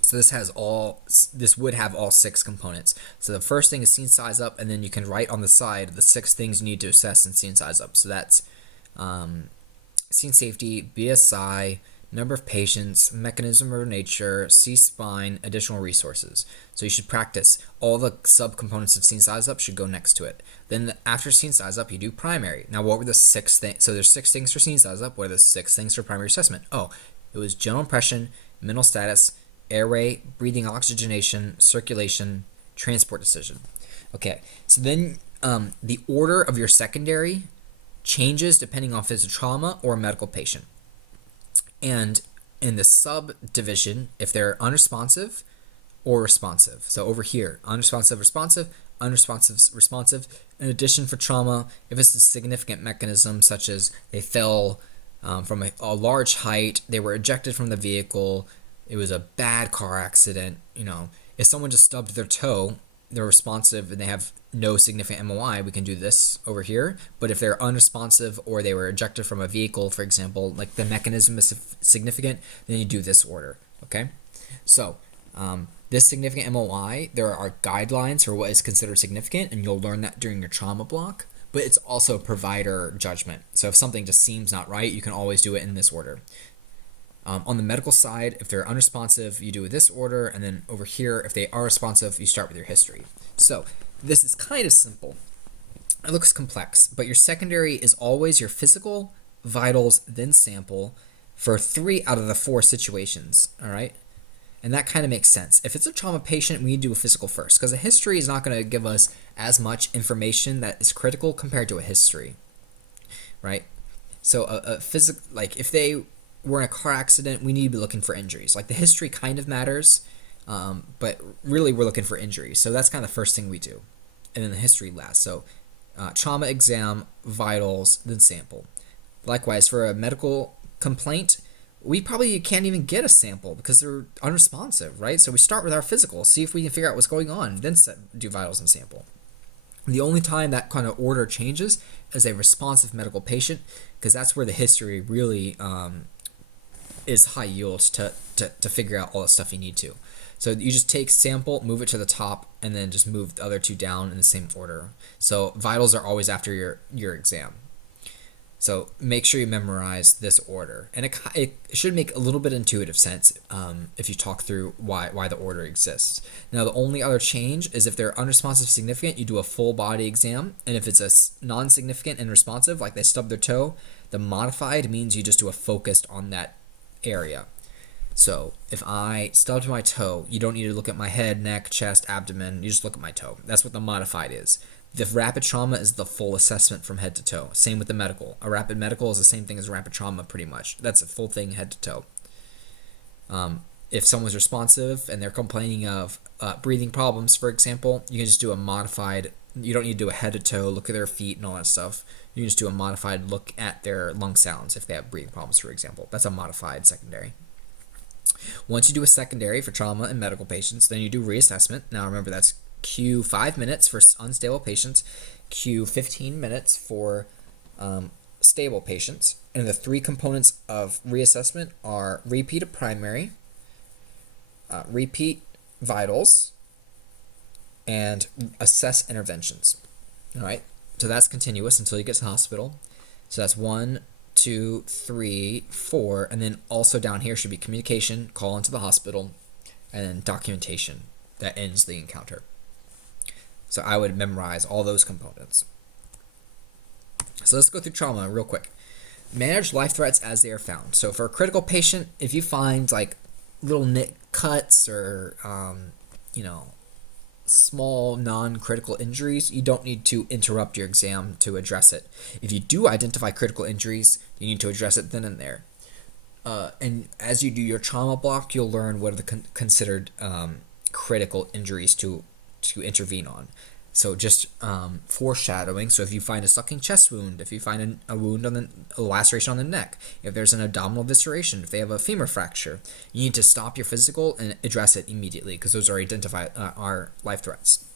So this would have all 6 components. So the first thing is scene size up, and then you can write on the side the 6 things you need to assess in scene size up. So that's scene safety, BSI, number of patients, mechanism of nature, C-spine, additional resources. So you should practice. All the subcomponents of scene size up should go next to it. Then after scene size up, you do primary. Now what were the 6 things? So there's 6 things for scene size up. What are the 6 things for primary assessment? Oh, it was general impression, mental status, airway, breathing oxygenation, circulation, transport decision. Okay, so then the order of your secondary changes depending on if it's a trauma or a medical patient. And in the subdivision, if they're unresponsive or responsive. So over here, unresponsive, responsive, unresponsive, responsive. In addition, for trauma, if it's a significant mechanism such as they fell from a large height, they were ejected from the vehicle, it was a bad car accident, if someone just stubbed their toe, they're responsive and they have no significant MOI, we can do this over here. But if they're unresponsive or they were ejected from a vehicle, for example, like the mechanism is significant, then you do this order, okay? So this significant MOI, there are guidelines for what is considered significant, and you'll learn that during your trauma block, but it's also provider judgment. So if something just seems not right, you can always do it in this order. On the medical side, if they're unresponsive, you do it this order, and then over here, if they are responsive, you start with your history. So this is kind of simple. It looks complex, but your secondary is always your physical, vitals, then sample for 3 out of the 4 situations, all right? And that kind of makes sense. If it's a trauma patient, we need to do a physical first, because a history is not going to give us as much information that is critical compared to a history, right? So a physical, like if they were in a car accident, we need to be looking for injuries. Like the history kind of matters, but really we're looking for injuries. So that's kind of the first thing we do. And then the history last. So trauma exam, vitals, then sample. Likewise, for a medical complaint, we probably can't even get a sample because they're unresponsive, right? So we start with our physical, see if we can figure out what's going on, then do vitals and sample. The only time that kind of order changes is a responsive medical patient, because that's where the history really is high yield to figure out all the stuff you need to. So you just take sample, move it to the top, and then just move the other 2 down in the same order. So vitals are always after your exam. So make sure you memorize this order. And it should make a little bit intuitive sense if you talk through why the order exists. Now, the only other change is if they're unresponsive significant, you do a full body exam. And if it's a non-significant and responsive, like they stub their toe, the modified means you just do a focused on that area. So if I stubbed my toe, you don't need to look at my head, neck, chest, abdomen. You just look at my toe. That's what the modified is. The rapid trauma is the full assessment from head to toe. Same with the medical. A rapid medical is the same thing as rapid trauma, pretty much. That's a full thing head to toe. If someone's responsive and they're complaining of breathing problems, for example, you can just do a modified. You don't need to do a head to toe, look at their feet and all that stuff. You can just do a modified look at their lung sounds if they have breathing problems, for example. That's a modified secondary. Once you do a secondary for trauma and medical patients, then you do reassessment. Now remember, that's Q 5 minutes for unstable patients, Q 15 minutes for stable patients. And the three components of reassessment are repeat of primary, repeat vitals, and assess interventions. All right, so that's continuous until you get to the hospital. So that's 1, 2, 3, 4, and then also down here should be communication, call into the hospital, and then documentation that ends the encounter. So I would memorize all those components. So let's go through trauma real quick. Manage life threats as they are found. So for a critical patient, if you find like little nick cuts or small non-critical injuries, you don't need to interrupt your exam to address it. If you do identify critical injuries, you need to address it then and there. And as you do your trauma block, you'll learn what are the considered critical injuries to intervene on. So just foreshadowing. So if you find a sucking chest wound, if you find a wound on a laceration on the neck, if there's an abdominal visceration, if they have a femur fracture, you need to stop your physical and address it immediately because those are life threats.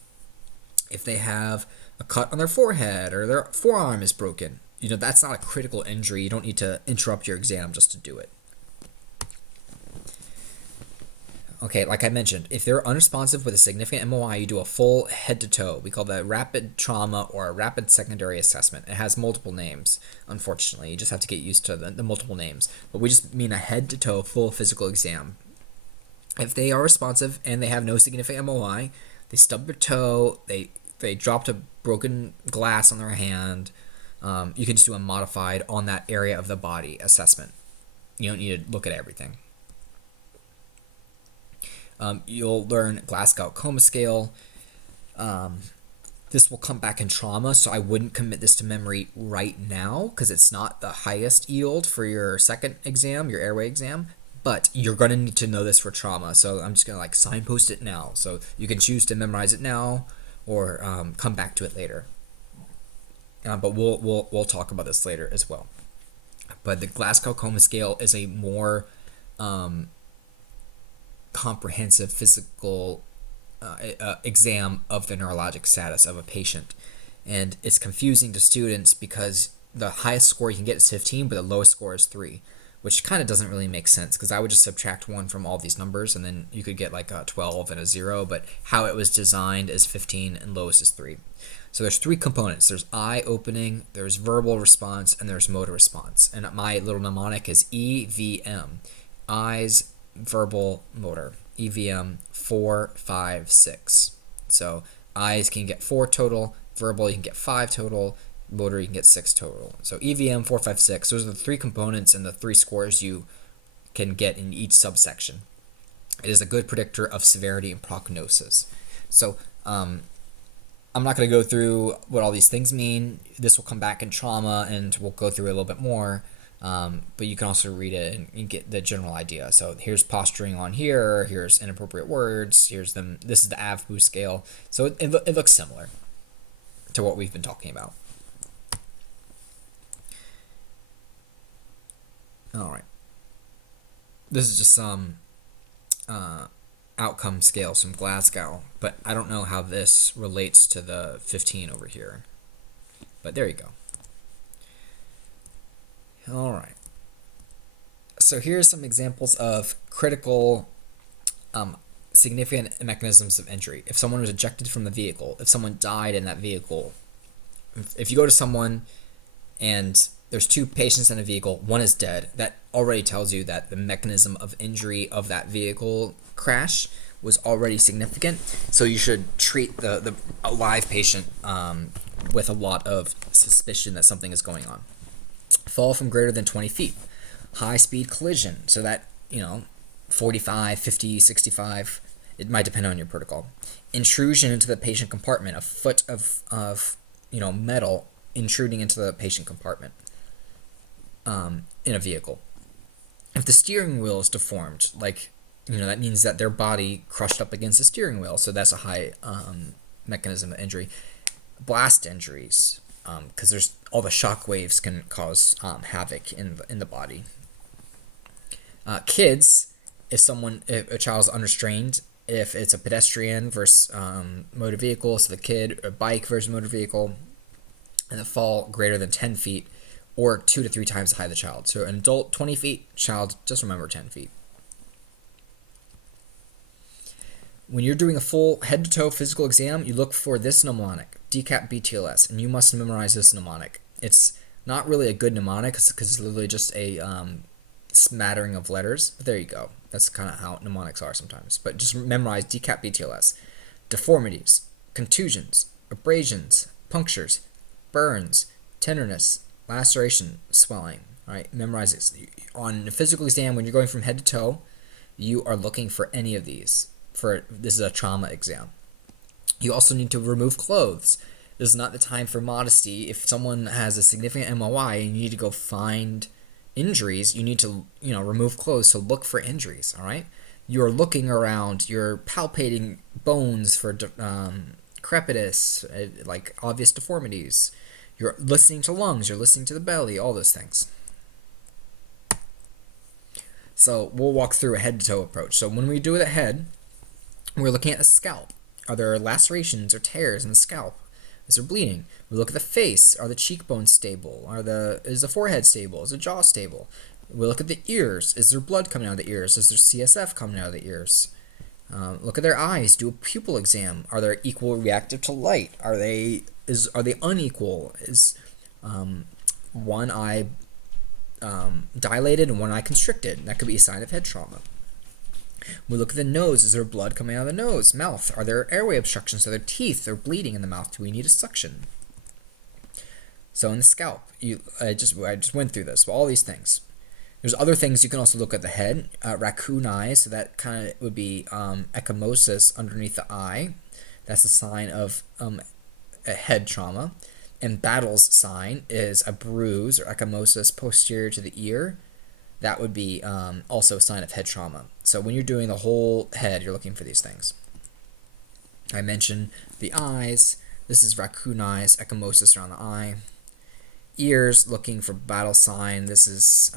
If they have a cut on their forehead or their forearm is broken, that's not a critical injury. You don't need to interrupt your exam just to do it. Okay, like I mentioned, if they're unresponsive with a significant MOI, you do a full head-to-toe. We call that a rapid trauma or a rapid secondary assessment. It has multiple names, unfortunately. You just have to get used to the multiple names. But we just mean a head-to-toe full physical exam. If they are responsive and they have no significant MOI, they stub their toe, they dropped a broken glass on their hand, you can just do a modified on that area of the body assessment. You don't need to look at everything. You'll learn Glasgow Coma Scale. This will come back in trauma, so I wouldn't commit this to memory right now because it's not the highest yield for your second exam, your airway exam, but you're going to need to know this for trauma, so I'm just going to signpost it now. So you can choose to memorize it now or come back to it later. But we'll talk about this later as well. But the Glasgow Coma Scale is a more comprehensive physical exam of the neurologic status of a patient, and it's confusing to students because the highest score you can get is 15, but the lowest score is 3, which kind of doesn't really make sense because I would just subtract 1 from all these numbers and then you could get like a 12 and a 0, but how it was designed is 15 and lowest is 3. So there's 3 components. There's eye opening, there's verbal response, and there's motor response. And my little mnemonic is EVM. Eyes, verbal, motor. EVM 4, 5, 6. So eyes can get 4 total, verbal you can get 5 total, motor you can get 6 total. So EVM 4, 5, 6. Those are the 3 components and the 3 scores you can get in each subsection. It is a good predictor of severity and prognosis. So I'm not going to go through what all these things mean. This will come back in trauma and we'll go through it a little bit more. But you can also read it and get the general idea. So here's posturing on here. Here's inappropriate words. Here's them. This is the AVBOO scale. So it looks similar to what we've been talking about. All right. This is just some outcome scales from Glasgow, but I don't know how this relates to the 15 over here. But there you go. All right. So here's some examples of critical significant mechanisms of injury. If someone was ejected from the vehicle, if someone died in that vehicle, if you go to someone and there's 2 patients in a vehicle, one is dead, that already tells you that the mechanism of injury of that vehicle crash was already significant. So you should treat the alive patient with a lot of suspicion that something is going on. Fall from greater than 20 feet. High speed collision. So that, 45, 50, 65, it might depend on your protocol. Intrusion into the patient compartment. A foot of metal intruding into the patient compartment in a vehicle. If the steering wheel is deformed, that means that their body crushed up against the steering wheel. So that's a high mechanism of injury. Blast injuries, because there's all the shock waves can cause havoc in the body. Kids, if a child's unrestrained, if it's a pedestrian versus motor vehicle, so the kid, a bike versus motor vehicle, and the fall greater than 10 feet, or 2 to 3 times the height of the child. So an adult 20 feet, child just remember 10 feet. When you're doing a full head to toe physical exam, you look for this mnemonic, DCAP BTLS, and you must memorize this mnemonic. It's not really a good mnemonic because it's literally just a smattering of letters, but there you go. That's kind of how mnemonics are sometimes. But just memorize DCAP BTLS. Deformities, contusions, abrasions, punctures, burns, tenderness, laceration, swelling. All right, memorize this. On a physical exam, when you're going from head to toe, you are looking for any of these. This is a trauma exam. You also need to remove clothes. This is not the time for modesty. If someone has a significant MOI and you need to go find injuries, you need to remove clothes to look for injuries. All right, you're looking around, you're palpating bones for crepitus, like obvious deformities. You're listening to lungs, you're listening to the belly, all those things. So we'll walk through a head to toe approach. So when we do the head, we're looking at the scalp. Are there lacerations or tears in the scalp? Is there bleeding? We look at the face. Are the cheekbones stable? Is the forehead stable? Is the jaw stable? We look at the ears. Is there blood coming out of the ears? Is there CSF coming out of the ears? Look at their eyes. Do a pupil exam. Are they equal reactive to light? Are they unequal? Is one eye dilated and one eye constricted? That could be a sign of head trauma. We look at the nose. Is there blood coming out of the nose? Mouth. Are there airway obstructions? Are there teeth or bleeding in the mouth? Do we need a suction? So in the scalp, I just went through this. All these things. There's other things you can also look at the head. Raccoon eyes. So that kind of would be ecchymosis underneath the eye. That's a sign of a head trauma. And Battle's sign is a bruise or ecchymosis posterior to the ear. That would be also a sign of head trauma. So when you're doing the whole head, you're looking for these things. I mentioned the eyes. This is raccoon eyes, ecchymosis around the eye. Ears, looking for Battle sign. This is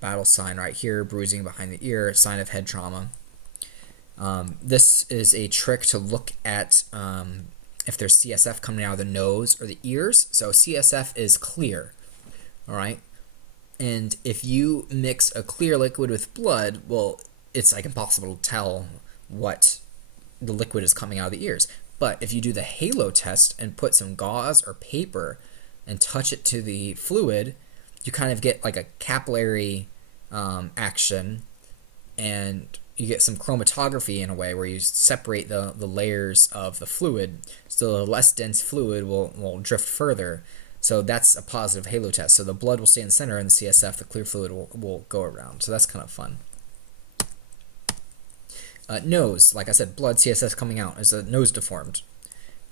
Battle sign right here, bruising behind the ear, sign of head trauma. This is a trick to look at if there's CSF coming out of the nose or the ears. So CSF is clear, all right? And if you mix a clear liquid with blood, well, it's like impossible to tell what the liquid is coming out of the ears. But if you do the halo test and put some gauze or paper and touch it to the fluid, you kind of get like a capillary action, and you get some chromatography in a way where you separate the layers of the fluid, so the less dense fluid will drift further. So that's a positive halo test. So the blood will stay in the center, and the CSF, the clear fluid, will go around. So that's kind of fun. Nose, like I said, blood, CSF coming out. Is the nose deformed?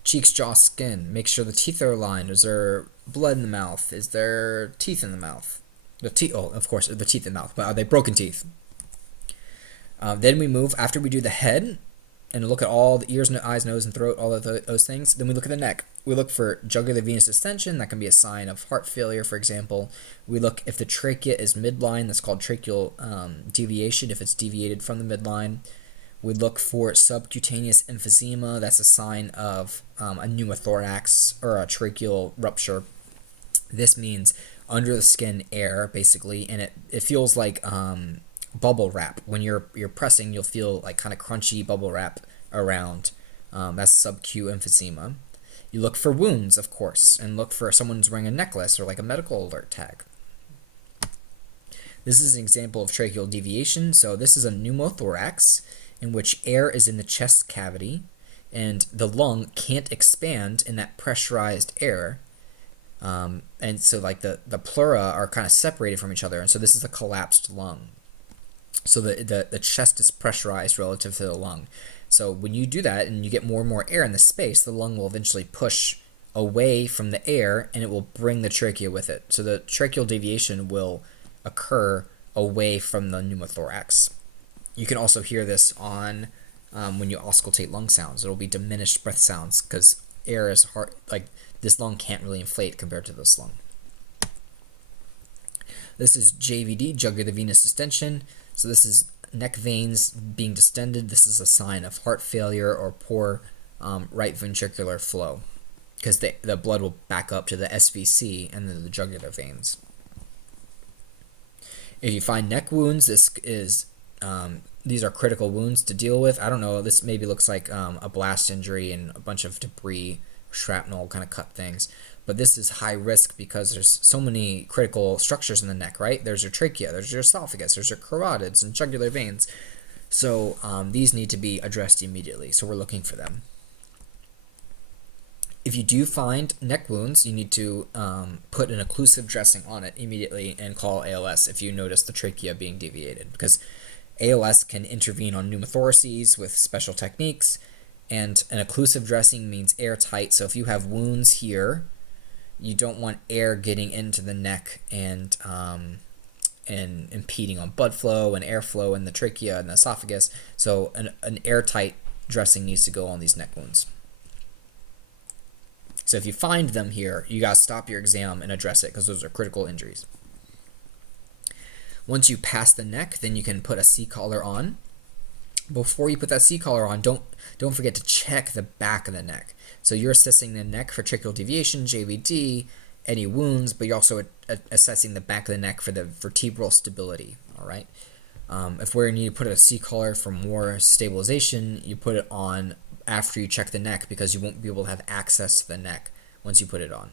Cheeks, jaw, skin. Make sure the teeth are aligned. Is there blood in the mouth? Is there teeth in the mouth? Of course, the teeth in the mouth. But are they broken teeth? Then we move, after we do the head, and look at all the ears, eyes, nose, and throat, all of those things. Then we look at the neck. We look for jugular venous distension. That can be a sign of heart failure, for example. We look if the trachea is midline. That's called tracheal deviation, if it's deviated from the midline. We look for subcutaneous emphysema. That's a sign of a pneumothorax or a tracheal rupture. This means under the skin air, basically, and it feels like bubble wrap. When you're pressing, you'll feel like kind of crunchy bubble wrap around. That's sub-Q emphysema. You look for wounds, of course, and look for someone's wearing a necklace or like a medical alert tag. This is an example of tracheal deviation. So this is a pneumothorax in which air is in the chest cavity and the lung can't expand in that pressurized air. And so like the pleura are kind of separated from each other. And so this is a collapsed lung. So the chest is pressurized relative to the lung. So when you do that and you get more and more air in the space, the lung will eventually push away from the air and it will bring the trachea with it. So the tracheal deviation will occur away from the pneumothorax. You can also hear this on when you auscultate lung sounds. It'll be diminished breath sounds because air is hard, like this lung can't really inflate compared to this lung. This is JVD, jugular venous distension. So this is neck veins being distended, this is a sign of heart failure or poor right ventricular flow, because the blood will back up to the SVC and then the jugular veins. If you find neck wounds, these are critical wounds to deal with. I don't know, this maybe looks like a blast injury and a bunch of debris, shrapnel kind of cut things. But this is high risk because there's so many critical structures in the neck, right? There's your trachea, there's your esophagus, there's your carotids and jugular veins. So these need to be addressed immediately, so we're looking for them. If you do find neck wounds, you need to put an occlusive dressing on it immediately and call ALS if you notice the trachea being deviated, because ALS can intervene on pneumothoraces with special techniques, and an occlusive dressing means airtight. So if you have wounds here, you don't want air getting into the neck and impeding on blood flow and airflow in the trachea and the esophagus. So an airtight dressing needs to go on these neck wounds. So if you find them here, you gotta stop your exam and address it, because those are critical injuries. Once you pass the neck, then you can put a C-collar on. Before you put that C-collar on, don't forget to check the back of the neck. So you're assessing the neck for tracheal deviation, JVD, any wounds, but you're also assessing the back of the neck for the vertebral stability, all right? If we need to put a C-collar for more stabilization, you put it on after you check the neck, because you won't be able to have access to the neck once you put it on.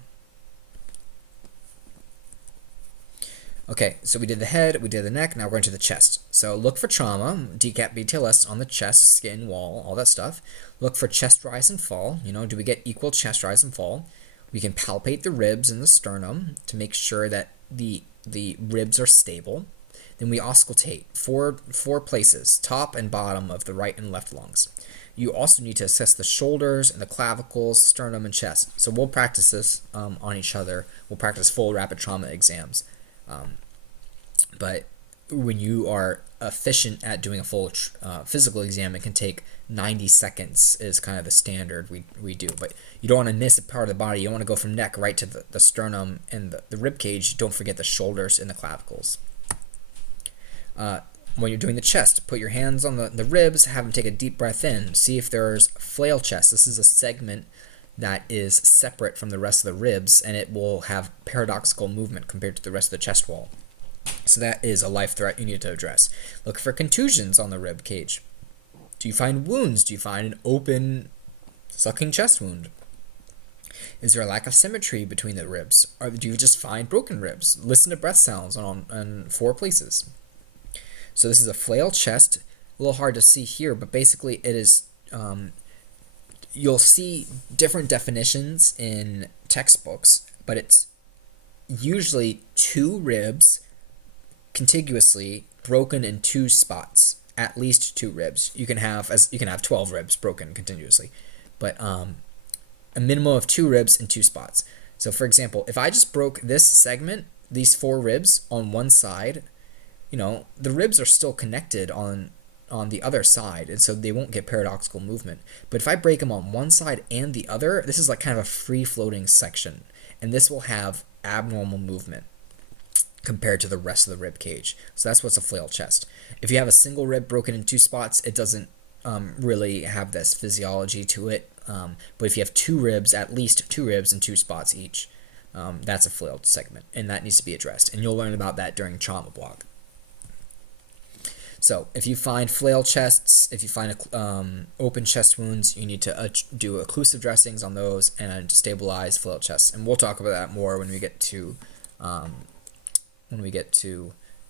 Okay, so we did the head, we did the neck, now we're going to the chest. So look for trauma, DCAP, BTLS on the chest, skin, wall, all that stuff. Look for chest rise and fall. Do we get equal chest rise and fall? We can palpate the ribs and the sternum to make sure that the ribs are stable. Then we auscultate four places, top and bottom of the right and left lungs. You also need to assess the shoulders and the clavicles, sternum, and chest. So we'll practice this on each other. We'll practice full rapid trauma exams. But when you are efficient at doing a full physical exam, it can take 90 seconds is kind of the standard we do. But you don't want to miss a part of the body. You don't want to go from neck right to the sternum and the rib cage. Don't forget the shoulders and the clavicles. When you're doing the chest, put your hands on the ribs, have them take a deep breath in. See if there's flail chest. This is a segment that is separate from the rest of the ribs, and it will have paradoxical movement compared to the rest of the chest wall. So that is a life threat you need to address. Look for contusions on the rib cage. Do you find wounds? Do you find an open sucking chest wound? Is there a lack of symmetry between the ribs? Or do you just find broken ribs? Listen to breath sounds on 4 places. So this is a flail chest. A little hard to see here, but basically it is... you'll see different definitions in textbooks, but it's usually 2 ribs contiguously broken in 2 spots, at least 2 ribs. You can have 12 ribs broken continuously, but a minimum of 2 ribs in 2 spots. So for example, if I just broke this segment, these 4 ribs on one side, the ribs are still connected on the other side, and so they won't get paradoxical movement. But if I break them on one side and the other, this is like kind of a free-floating section, and this will have abnormal movement compared to the rest of the rib cage. So that's what's a flail chest. If you have a single rib broken in 2 spots, it doesn't really have this physiology to it. But if you have 2 ribs, at least 2 ribs in 2 spots each, that's a flailed segment, and that needs to be addressed. And you'll learn about that during trauma block. So if you find flail chests, if you find open chest wounds, you need to do occlusive dressings on those and stabilize flail chests. And we'll talk about that more when we get to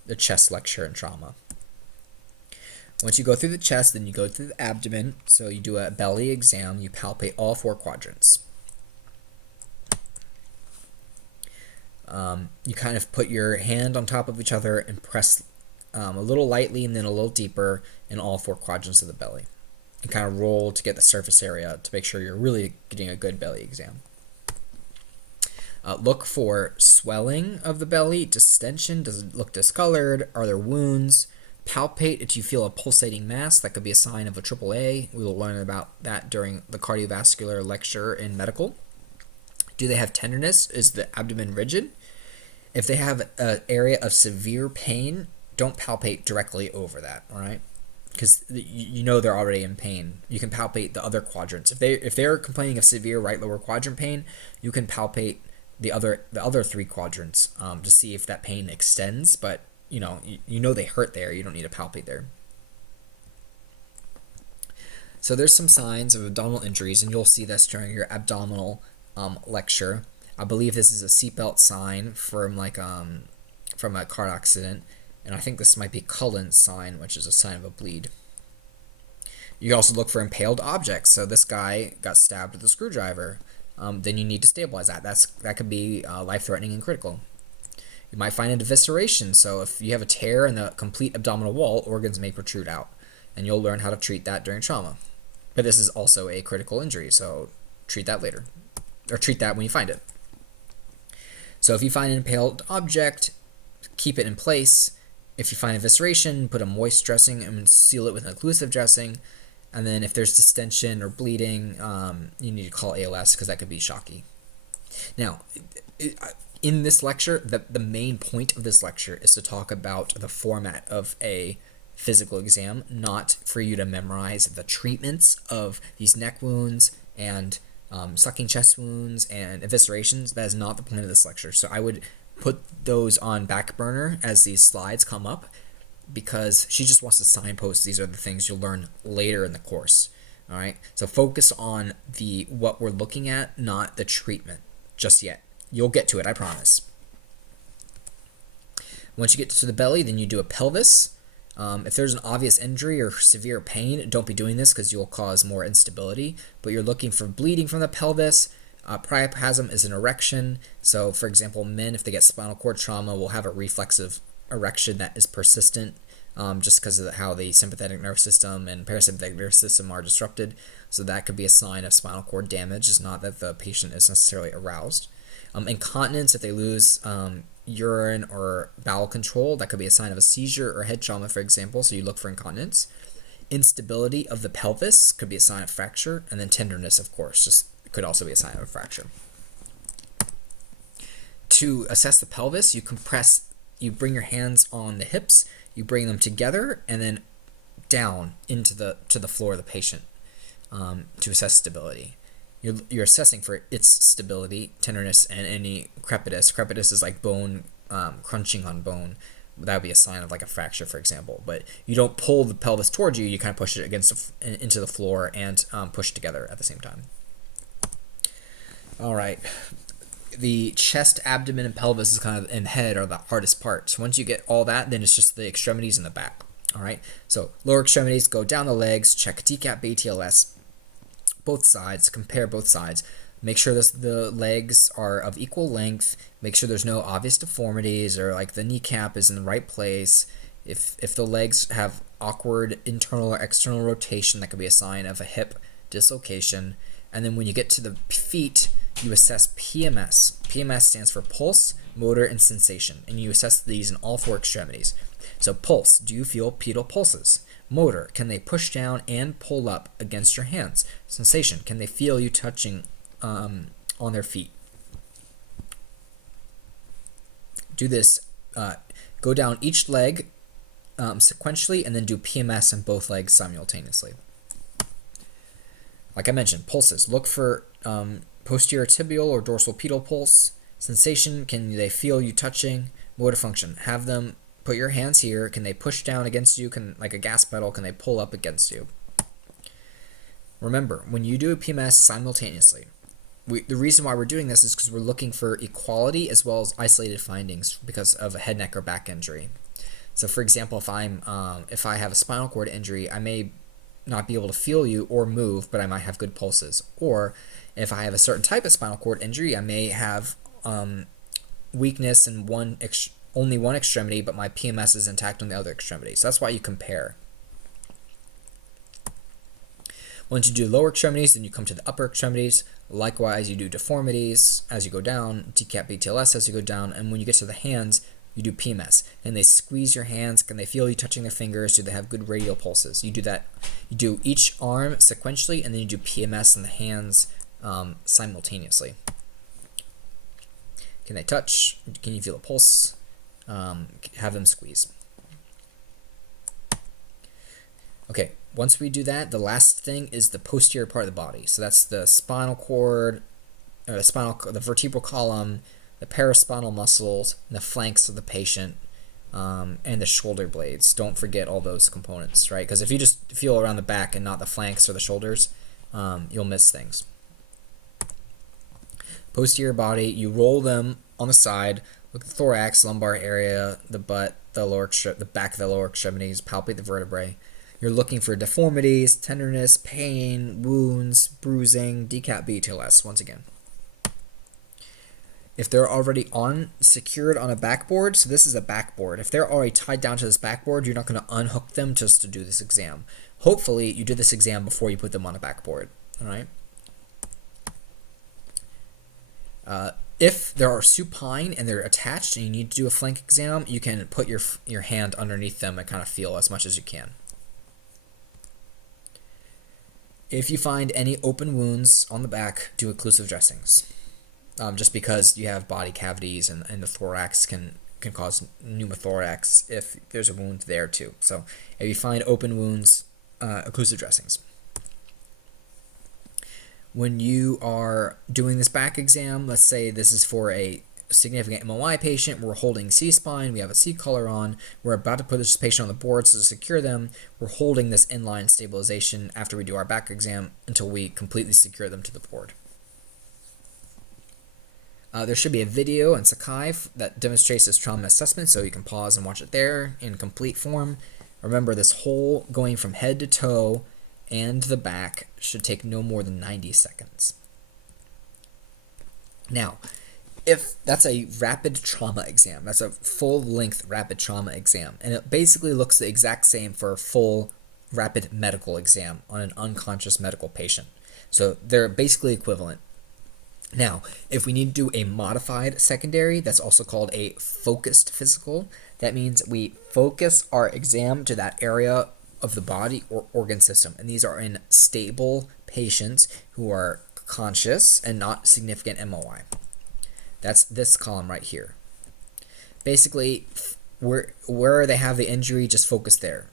the chest lecture in trauma. Once you go through the chest, then you go through the abdomen. So you do a belly exam. You palpate all 4 quadrants. You kind of put your hand on top of each other and press a little lightly and then a little deeper in all 4 quadrants of the belly. And kind of roll to get the surface area to make sure you're really getting a good belly exam. Look for swelling of the belly, distension. Does it look discolored? Are there wounds? Palpate if you feel a pulsating mass. That could be a sign of a AAA. We will learn about that during the cardiovascular lecture in medical. Do they have tenderness? Is the abdomen rigid? If they have an area of severe pain, don't palpate directly over that, all right? Because you know they're already in pain. You can palpate the other quadrants. If they're complaining of severe right lower quadrant pain, you can palpate the other three quadrants to see if that pain extends. But you know they hurt there. You don't need to palpate there. So there's some signs of abdominal injuries, and you'll see this during your abdominal lecture. I believe this is a seatbelt sign from from a car accident. And I think this might be Cullen's sign, which is a sign of a bleed. You also look for impaled objects. So this guy got stabbed with a screwdriver. Then you need to stabilize that. That could be life-threatening and critical. You might find a evisceration. So if you have a tear in the complete abdominal wall, organs may protrude out. And you'll learn how to treat that during trauma. But this is also a critical injury, so treat that later. Or treat that when you find it. So if you find an impaled object, keep it in place. If you find evisceration, put a moist dressing and seal it with an occlusive dressing. And then if there's distension or bleeding, you need to call ALS because that could be shocky. Now, in this lecture, the main point of this lecture is to talk about the format of a physical exam, not for you to memorize the treatments of these neck wounds and sucking chest wounds and eviscerations. That is not the point of this lecture. So I would put those on back burner as these slides come up because she just wants to signpost these are the things you'll learn later in the course. All right, so focus on what we're looking at, not the treatment just yet. You'll get to it, I promise. Once you get to the belly, then you do a pelvis. If there's an obvious injury or severe pain, don't be doing this because you'll cause more instability, but you're looking for bleeding from the pelvis. Priapism is an erection. So, for example, men, if they get spinal cord trauma, will have a reflexive erection that is persistent just because of how the sympathetic nervous system and parasympathetic nervous system are disrupted. So that could be a sign of spinal cord damage. It's not that the patient is necessarily aroused. Incontinence, if they lose urine or bowel control, that could be a sign of a seizure or head trauma, for example. So you look for incontinence. Instability of the pelvis could be a sign of fracture. And then tenderness, of course, just could also be a sign of a fracture. To assess the pelvis, you bring your hands on the hips, you bring them together, and then down into the floor of the patient to assess stability. You're assessing for its stability, tenderness, and any crepitus. Crepitus is like bone crunching on bone. That would be a sign of like a fracture, for example. But you don't pull the pelvis towards you. You kind of push it into the floor and push together at the same time. All right. The chest, abdomen, and pelvis is and head are the hardest parts. Once you get all that, then it's just the extremities and the back. All right. So lower extremities, go down the legs, check TCAP, ATLS, both sides, compare both sides. Make sure the legs are of equal length. Make sure there's no obvious deformities or like the kneecap is in the right place. If the legs have awkward internal or external rotation, that could be a sign of a hip dislocation. And then when you get to the feet, you assess PMS. PMS stands for pulse, motor, and sensation. And you assess these in all four extremities. So pulse, do you feel pedal pulses? Motor, can they push down and pull up against your hands? Sensation, can they feel you touching on their feet? Do this, go down each leg sequentially and then do PMS in both legs simultaneously. Like I mentioned, pulses. Look for posterior tibial or dorsal pedal pulse. Sensation, can they feel you touching? Motor function, have them put your hands here. Can they push down against you? Like a gas pedal, can they pull up against you? Remember, when you do a PMS simultaneously, the reason why we're doing this is because we're looking for equality as well as isolated findings because of a head, neck, or back injury. So, for example, if I have a spinal cord injury, I may not be able to feel you or move, but I might have good pulses. Or if I have a certain type of spinal cord injury, I may have weakness in only one extremity, but my PMS is intact on the other extremity. So that's why you compare. Once you do lower extremities, then you come to the upper extremities. Likewise, you do deformities as you go down, TCAP, BTLS as you go down, and when you get to the hands, you do PMS. And they squeeze your hands. Can they feel you touching their fingers? Do they have good radial pulses? You do that. You do each arm sequentially, and then you do PMS in the hands simultaneously. Can they touch? Can you feel a pulse? Have them squeeze. Okay, once we do that, the last thing is the posterior part of the body. So that's the spinal cord, or the vertebral column, the paraspinal muscles, and the flanks of the patient, and the shoulder blades. Don't forget all those components, right? Because if you just feel around the back and not the flanks or the shoulders, you'll miss things. Posterior body, you roll them on the side, look at the thorax, lumbar area, the butt, the back of the lower extremities, palpate the vertebrae. You're looking for deformities, tenderness, pain, wounds, bruising, decap BTLS once again. If they're already secured on a backboard, so this is a backboard. If they're already tied down to this backboard, you're not going to unhook them just to do this exam. Hopefully, you did this exam before you put them on a backboard, all right? If there are supine and they're attached and you need to do a flank exam, you can put your hand underneath them and kind of feel as much as you can. If you find any open wounds on the back, do occlusive dressings. Just because you have body cavities and the thorax can cause pneumothorax if there's a wound there too. So if you find open wounds, occlusive dressings. When you are doing this back exam, let's say this is for a significant MOI patient, we're holding C-spine, we have a C-collar on, we're about to put this patient on the boards to secure them, we're holding this inline stabilization after we do our back exam until we completely secure them to the board. There should be a video in Sakai that demonstrates this trauma assessment, so you can pause and watch it there in complete form. Remember, this whole going from head to toe and the back should take no more than 90 seconds. Now, if that's a rapid trauma exam, that's a full-length rapid trauma exam, and it basically looks the exact same for a full rapid medical exam on an unconscious medical patient. So they're basically equivalent. Now, if we need to do a modified secondary, that's also called a focused physical. That means we focus our exam to that area of the body or organ system. And these are in stable patients who are conscious and not significant MOI. That's this column right here. Basically, where they have the injury, just focus there.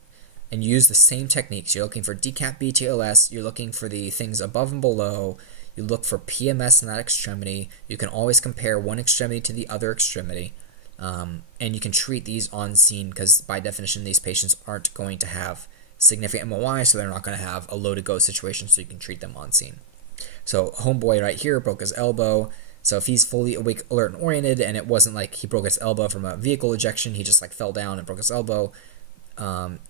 And use the same techniques. You're looking for decap BTLS, you're looking for the things above and below, you look for PMS in that extremity. You can always compare one extremity to the other extremity. And you can treat these on scene because by definition, these patients aren't going to have significant MOI, so they're not going to have a low-to-go situation, so you can treat them on scene. So homeboy right here broke his elbow. So if he's fully awake, alert, and oriented, and it wasn't like he broke his elbow from a vehicle ejection, he just like fell down and broke his elbow,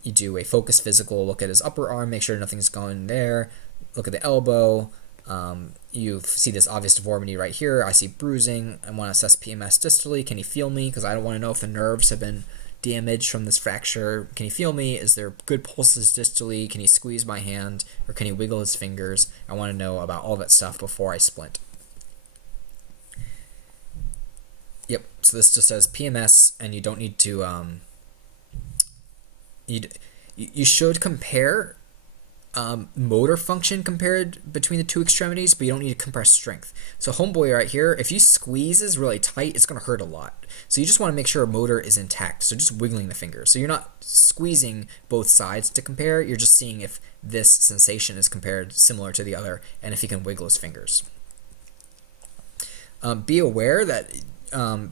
you do a focused physical, look at his upper arm, make sure nothing's going there, look at the elbow. You see this obvious deformity right here. I see bruising. I want to assess PMS distally. Can he feel me? Because I don't want to know if the nerves have been damaged from this fracture. Can he feel me? Is there good pulses distally? Can he squeeze my hand? Or can he wiggle his fingers? I want to know about all that stuff before I splint. Yep, so this just says PMS, and you don't need to, you should compare motor function compared between the two extremities, but you don't need to compare strength. So homeboy right here, if you squeezes really tight, it's going to hurt a lot. So you just want to make sure a motor is intact. So just wiggling the fingers. So you're not squeezing both sides to compare. You're just seeing if this sensation is compared similar to the other and if he can wiggle his fingers. Be aware that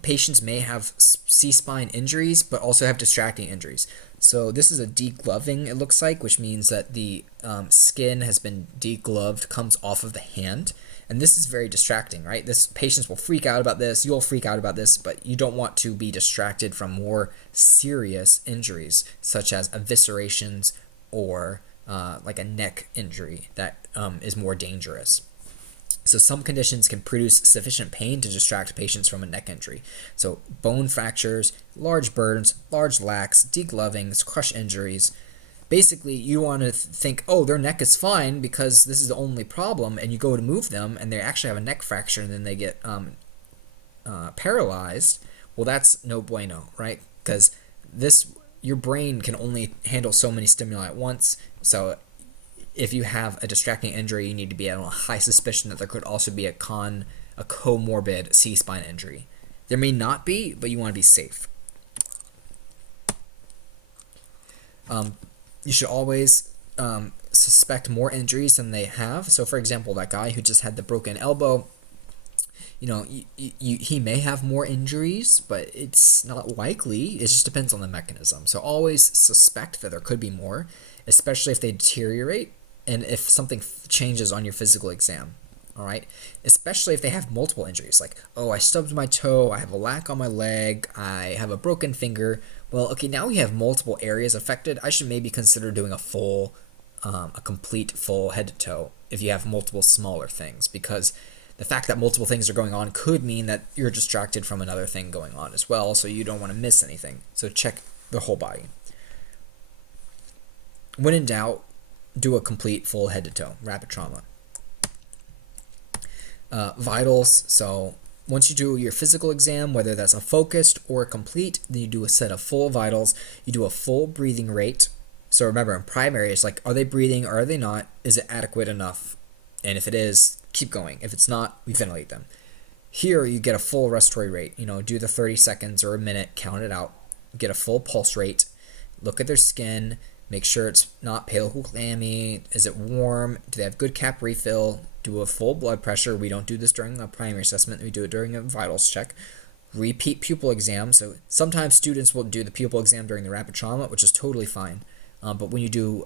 patients may have C-spine injuries, but also have distracting injuries. So this is a degloving, it looks like, which means that the skin has been degloved, comes off of the hand. And this is very distracting, right? This patients will freak out about this. You'll freak out about this, but you don't want to be distracted from more serious injuries, such as eviscerations or like a neck injury that is more dangerous. So some conditions can produce sufficient pain to distract patients from a neck injury. So bone fractures, large burns, large lacs, deglovings, crush injuries. Basically, you want to think, oh, their neck is fine because this is the only problem, and you go to move them, and they actually have a neck fracture, and then they get paralyzed. Well, that's no bueno, right? Because your brain can only handle so many stimuli at once. So if you have a distracting injury, you need to be at a high suspicion that there could also be a comorbid C-spine injury. There may not be, but you want to be safe. You should always suspect more injuries than they have. So, for example, that guy who just had the broken elbow, he may have more injuries, but it's not likely. It just depends on the mechanism. So always suspect that there could be more, especially if they deteriorate and if something changes on your physical exam. All right, especially if they have multiple injuries, like, oh, I stubbed my toe, I have a lac on my leg, I have a broken finger. Well, okay, now we have multiple areas affected. I should maybe consider doing a complete full head to toe if you have multiple smaller things, because the fact that multiple things are going on could mean that you're distracted from another thing going on as well, so you don't want to miss anything. So check the whole body. When in doubt, do a complete full head to toe, rapid trauma. Vitals, so once you do your physical exam, whether that's a focused or a complete, then you do a set of full vitals. You do a full breathing rate. So remember, in primary, it's like, are they breathing or are they not? Is it adequate enough? And if it is, keep going. If it's not, we ventilate them. Here, you get a full respiratory rate. Do the 30 seconds or a minute, count it out. Get a full pulse rate. Look at their skin. Make sure it's not pale, clammy. Is it warm? Do they have good cap refill? Do a full blood pressure. We don't do this during a primary assessment. We do it during a vitals check. Repeat pupil exam. So sometimes students will do the pupil exam during the rapid trauma, which is totally fine. But when you do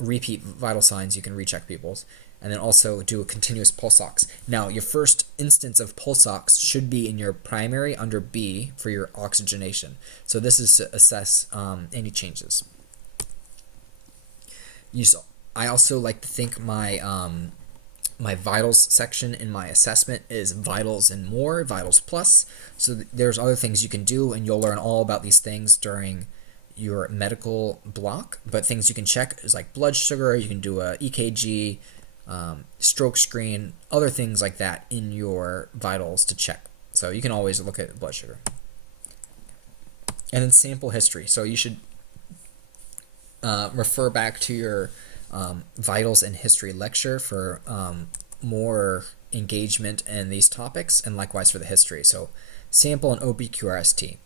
repeat vital signs, you can recheck pupils. And then also do a continuous pulse ox. Now, your first instance of pulse ox should be in your primary under B for your oxygenation. So this is to assess any changes. I also like to think my vitals section in my assessment is vitals and more, vitals plus. So there's other things you can do, and you'll learn all about these things during your medical block. But things you can check is like blood sugar. You can do a EKG, stroke screen, other things like that in your vitals to check. So you can always look at blood sugar. And then sample history. So you should refer back to your vitals and history lecture for more engagement in these topics, and likewise for the history. So sample and OPQRST.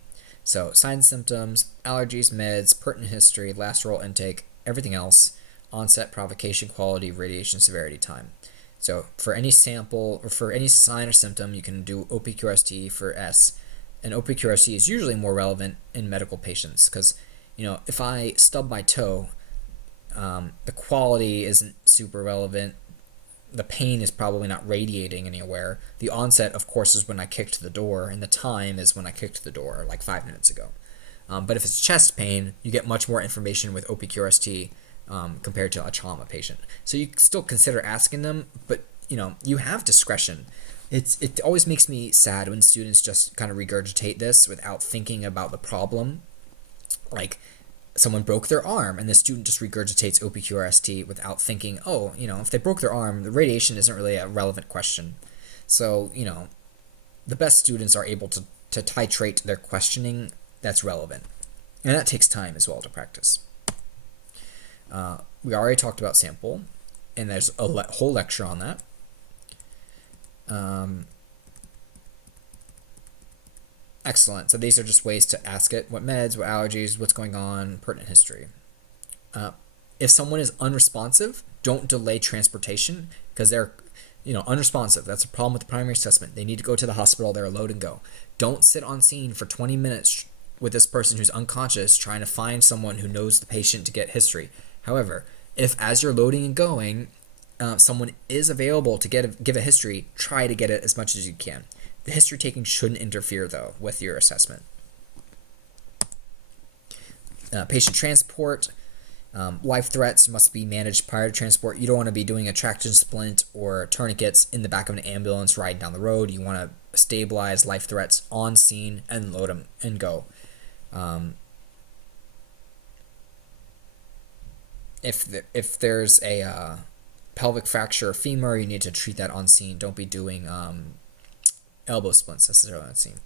So signs, symptoms, allergies, meds, pertinent history, last oral intake, everything else, onset, provocation, quality, radiation, severity, time. So for any sample or for any sign or symptom, you can do OPQRST for S. And OPQRST is usually more relevant in medical patients because, if I stub my toe, the quality isn't super relevant. The pain is probably not radiating anywhere. The onset, of course, is when I kicked the door, and the time is when I kicked the door, like 5 minutes ago. But if it's chest pain, you get much more information with OPQRST compared to a trauma patient. So you still consider asking them, but you have discretion. It always makes me sad when students just kind of regurgitate this without thinking about the problem. Like, someone broke their arm and the student just regurgitates OPQRST without thinking, if they broke their arm, the radiation isn't really a relevant question. So, the best students are able to titrate their questioning that's relevant. And that takes time as well to practice. We already talked about sample, and there's a whole lecture on that. Excellent. So these are just ways to ask it. What meds, what allergies, what's going on, pertinent history. If someone is unresponsive, don't delay transportation because they're unresponsive. That's a problem with the primary assessment. They need to go to the hospital. They're a load and go. Don't sit on scene for 20 minutes with this person who's unconscious trying to find someone who knows the patient to get history. However, if as you're loading and going, someone is available to give a history, try to get it as much as you can. The history taking shouldn't interfere, though, with your assessment. Patient transport. Life threats must be managed prior to transport. You don't want to be doing a traction splint or tourniquets in the back of an ambulance riding down the road. You want to stabilize life threats on scene and load them and go. If there's a pelvic fracture or femur, you need to treat that on scene. Don't be doing elbow splints necessarily on scene.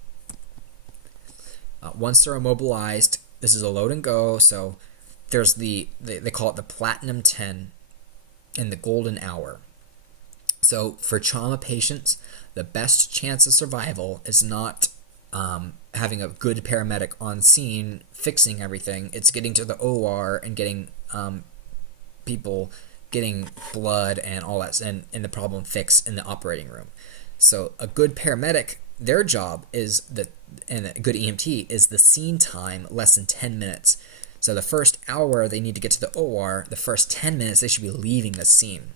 Once they're immobilized, this is a load and go. So there's they call it the platinum 10 and the golden hour. So for trauma patients, the best chance of survival is not having a good paramedic on scene fixing everything. It's getting to the OR and getting people getting blood and all that, and the problem fixed in the operating room. So a good paramedic, their job is and a good EMT is the scene time less than 10 minutes. So the first hour they need to get to the OR, the first 10 minutes they should be leaving the scene.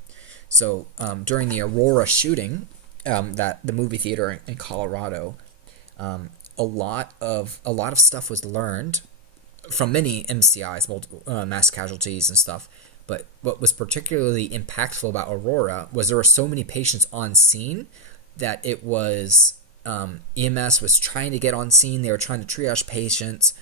So during the Aurora shooting, that the movie theater in Colorado, a lot of stuff was learned from many MCIs, multiple mass casualties and stuff. But what was particularly impactful about Aurora was there were so many patients on scene that it was EMS was trying to get on scene. They were trying to triage patients.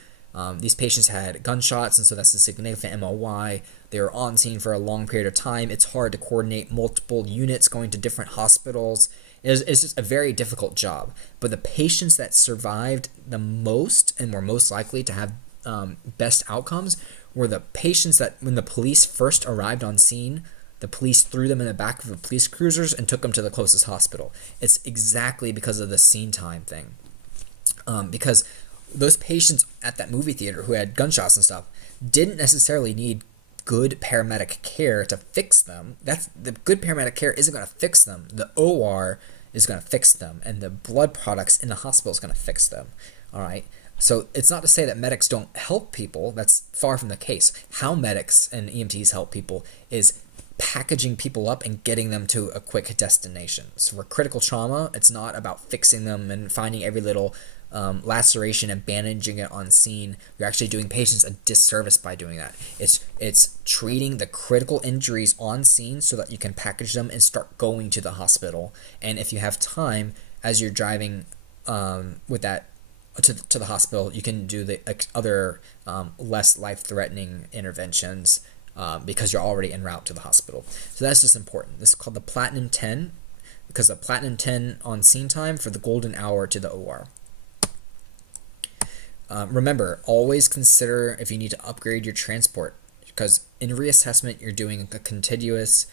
These patients had gunshots, and so that's a significant MOI. They were on scene for a long period of time. It's hard to coordinate multiple units going to different hospitals. It's just a very difficult job. But the patients that survived the most and were most likely to have best outcomes were the patients that, when the police first arrived on scene, the police threw them in the back of the police cruisers and took them to the closest hospital. It's exactly because of the scene time thing. Because those patients at that movie theater who had gunshots and stuff didn't necessarily need good paramedic care to fix them. That's the good paramedic care isn't going to fix them. The OR is going to fix them, and the blood products in the hospital is going to fix them. All right. So it's not to say that medics don't help people. That's far from the case. How medics and EMTs help people is packaging people up and getting them to a quick destination. So for critical trauma, it's not about fixing them and finding every little laceration and bandaging it on scene. You're actually doing patients a disservice by doing that. It's treating the critical injuries on scene so that you can package them and start going to the hospital. And if you have time as you're driving with that to the hospital, you can do the other less life-threatening interventions because you're already en route to the hospital. So that's just important. This is called the Platinum 10 because the Platinum 10 on scene time for the golden hour to the OR. Remember, always consider if you need to upgrade your transport, because in reassessment, you're doing a continuous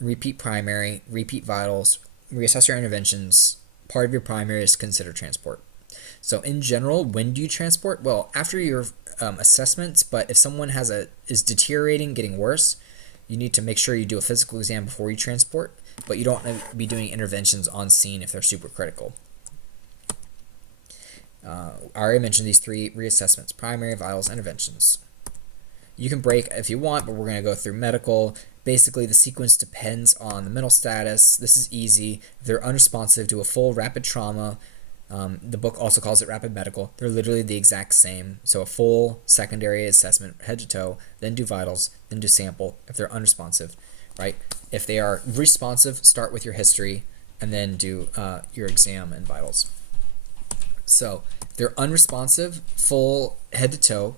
repeat primary, repeat vitals, reassess your interventions. Part of your primary is consider transport. So in general, when do you transport? Well, after your assessments, but if someone is deteriorating, getting worse, you need to make sure you do a physical exam before you transport, but you don't want to be doing interventions on scene if they're super critical. I already mentioned these 3 reassessments: primary, vitals, interventions. You can break if you want, but we're going to go through medical. Basically, the sequence depends on the mental status. This is easy. If they're unresponsive, do a full rapid trauma. The book also calls it rapid medical. They're literally the exact same. So a full secondary assessment, head to toe, then do vitals, then do sample if they're unresponsive, right? If they are responsive, start with your history, and then do your exam and vitals. So if they're unresponsive, full head to toe.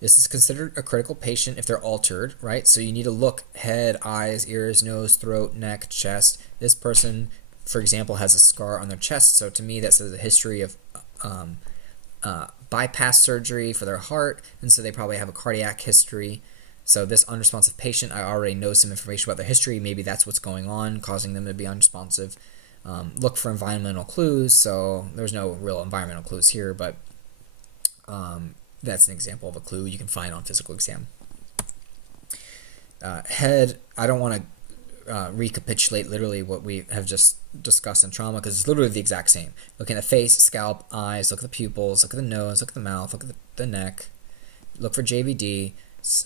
This is considered a critical patient if they're altered, right? So you need to look head, eyes, ears, nose, throat, neck, chest. This person, for example, has a scar on their chest. So to me, that says a history of bypass surgery for their heart. And so they probably have a cardiac history. So this unresponsive patient, I already know some information about their history. Maybe that's what's going on, causing them to be unresponsive. Look for environmental clues. So there's no real environmental clues here, but that's an example of a clue you can find on physical exam. Head, I don't want to recapitulate literally what we have just discussed in trauma because it's literally the exact same. Look at the face, scalp, eyes, look at the pupils, look at the nose, look at the mouth, look at the neck, look for JVD,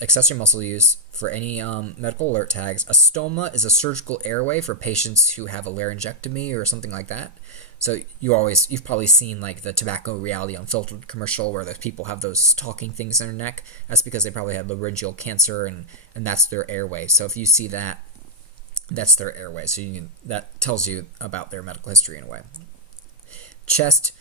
accessory muscle use for any medical alert tags. A stoma is a surgical airway for patients who have a laryngectomy or something like that. So you've probably seen like the Tobacco Reality Unfiltered commercial where the people have those talking things in their neck. That's because they probably have laryngeal cancer and that's their airway. So if you see that, that's their airway. So that tells you about their medical history in a way. Chest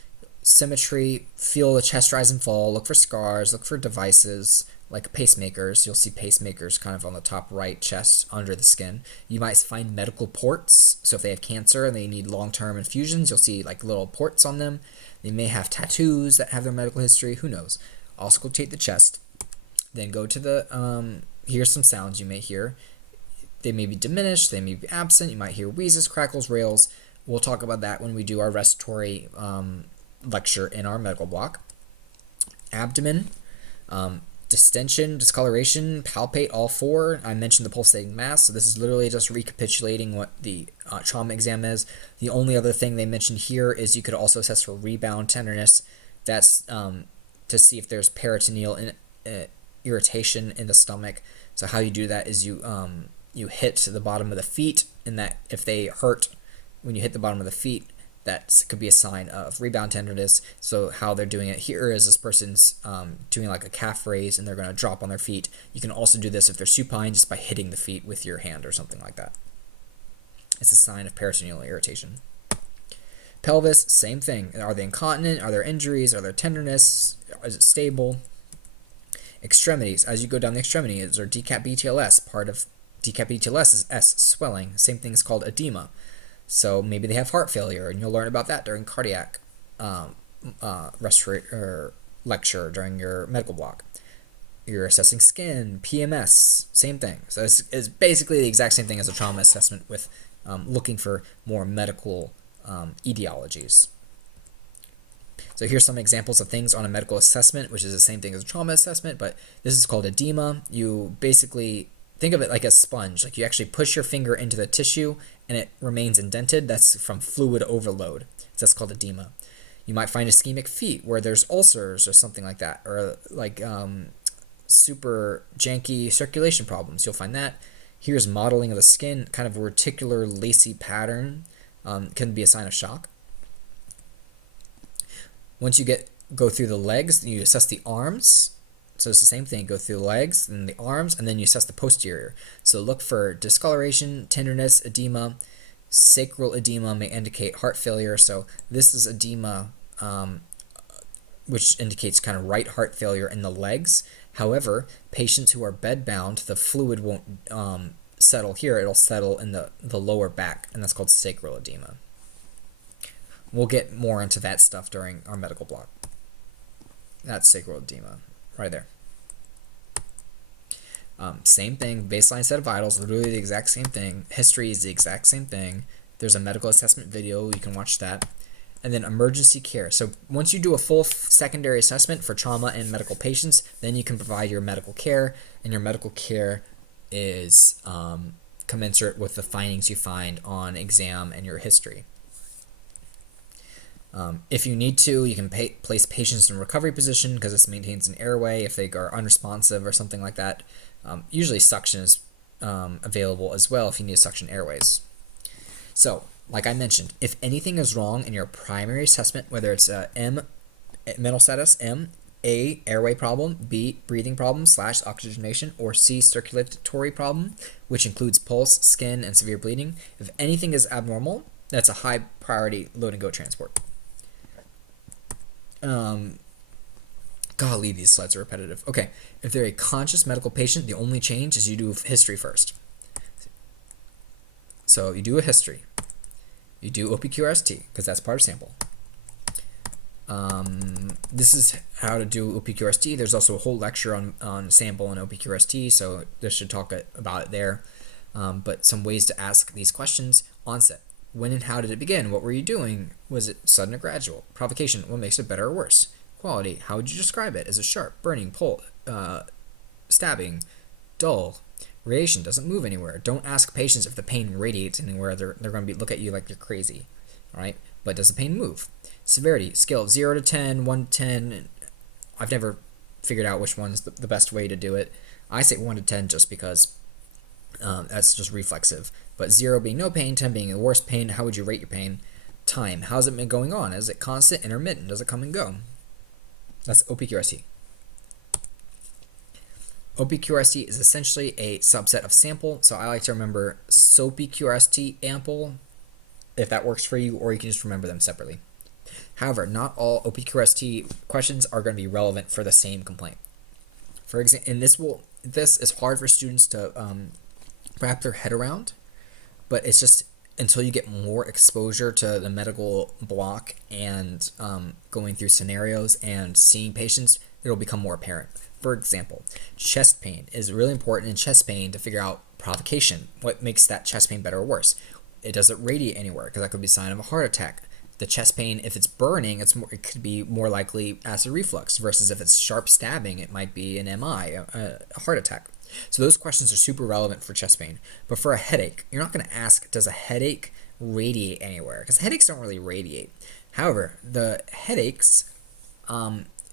symmetry, feel the chest rise and fall, look for scars, look for devices like pacemakers. You'll see pacemakers kind of on the top right chest under the skin. You might find medical ports. So if they have cancer and they need long-term infusions, you'll see like little ports on them. They may have tattoos that have their medical history. Who knows? Auscultate the chest. Then go to the, here's some sounds you may hear. They may be diminished. They may be absent. You might hear wheezes, crackles, rails. We'll talk about that when we do our respiratory lecture in our medical block. Abdomen. Distension, discoloration, palpate, all four. I mentioned the pulsating mass, so this is literally just recapitulating what the trauma exam is. The only other thing they mentioned here is you could also assess for rebound tenderness. That's to see if there's peritoneal irritation in the stomach. So how you do that is you hit the bottom of the feet, and that if they hurt when you hit the bottom of the feet, that could be a sign of rebound tenderness. So how they're doing it here is this person's doing like a calf raise, and they're going to drop on their feet. You can also do this if they're supine, just by hitting the feet with your hand or something like that. It's a sign of peritoneal irritation. Pelvis, same thing. Are they incontinent? Are there injuries? Are there tenderness? Is it stable? Extremities, as you go down the extremities, or decap BTLS. Part of decap BTLS is S, swelling. Same thing is called edema. So maybe they have heart failure, and you'll learn about that during cardiac lecture during your medical block. You're assessing skin, PMS, same thing. So it's basically the exact same thing as a trauma assessment, with looking for more medical etiologies. So here's some examples of things on a medical assessment, which is the same thing as a trauma assessment, but this is called edema. You basically think of it like a sponge. Like you actually push your finger into the tissue and it remains indented. That's from fluid overload. So that's called edema. You might find ischemic feet where there's ulcers or something like that, or like super janky circulation problems. You'll find that. Here's modeling of the skin, kind of a reticular lacy pattern. Can be a sign of shock. Once you go through the legs, you assess the arms. So it's the same thing. Go through the legs and the arms, and then you assess the posterior. So look for discoloration, tenderness, edema. Sacral edema may indicate heart failure. So this is edema, which indicates kind of right heart failure in the legs. However, patients who are bedbound, the fluid won't settle here. It'll settle in the lower back, and that's called sacral edema. We'll get more into that stuff during our medical block. That's sacral edema, right there. Same thing, baseline set of vitals, literally the exact same thing. History is the exact same thing. There's a medical assessment video, you can watch that. And then emergency care. So once you do a full secondary assessment for trauma and medical patients, then you can provide your medical care, and your medical care is commensurate with the findings you find on exam and your history. If you need to, you can place patients in recovery position because this maintains an airway if they are unresponsive or something like that. Usually suction is available as well if you need to suction airways. So, like I mentioned, if anything is wrong in your primary assessment, whether it's M, mental status, M, A, airway problem, B, breathing problem / oxygenation, or C, circulatory problem, which includes pulse, skin, and severe bleeding, if anything is abnormal, that's a high priority load and go transport. Golly, these slides are repetitive. Okay, if they're a conscious medical patient, the only change is you do history first. So you do a history. You do OPQRST, because that's part of sample. This is how to do OPQRST. There's also a whole lecture on sample and OPQRST, so this should talk about it there. But some ways to ask these questions. Onset. When and how did it begin? What were you doing? Was it sudden or gradual? Provocation. What makes it better or worse? Quality. How would you describe it? Is it sharp, burning, pull, stabbing, dull? Radiation. Doesn't move anywhere. Don't ask patients if the pain radiates anywhere. They're going to look at you like you're crazy. All right? But does the pain move? Severity. Scale 0 to 10, 1 to 10. I've never figured out which one's the best way to do it. I say 1 to 10 just because that's just reflexive. But 0 being no pain, 10 being the worst pain. How would you rate your pain? Time. How's it been going on? Is it constant, intermittent? Does it come and go? That's OPQRST. OPQRST is essentially a subset of sample, so I like to remember SOPQRST ample, if that works for you, or you can just remember them separately. However, not all OPQRST questions are going to be relevant for the same complaint. For example, and this is hard for students to wrap their head around, but it's just until you get more exposure to the medical block and going through scenarios and seeing patients, it'll become more apparent. For example, chest pain is really important in chest pain to figure out provocation. What makes that chest pain better or worse? It doesn't radiate anywhere because that could be a sign of a heart attack. The chest pain, if it's burning, it could be more likely acid reflux, versus if it's sharp stabbing, it might be an MI, a heart attack. So those questions are super relevant for chest pain. But for a headache, you're not going to ask, does a headache radiate anywhere? Because headaches don't really radiate. However, the headaches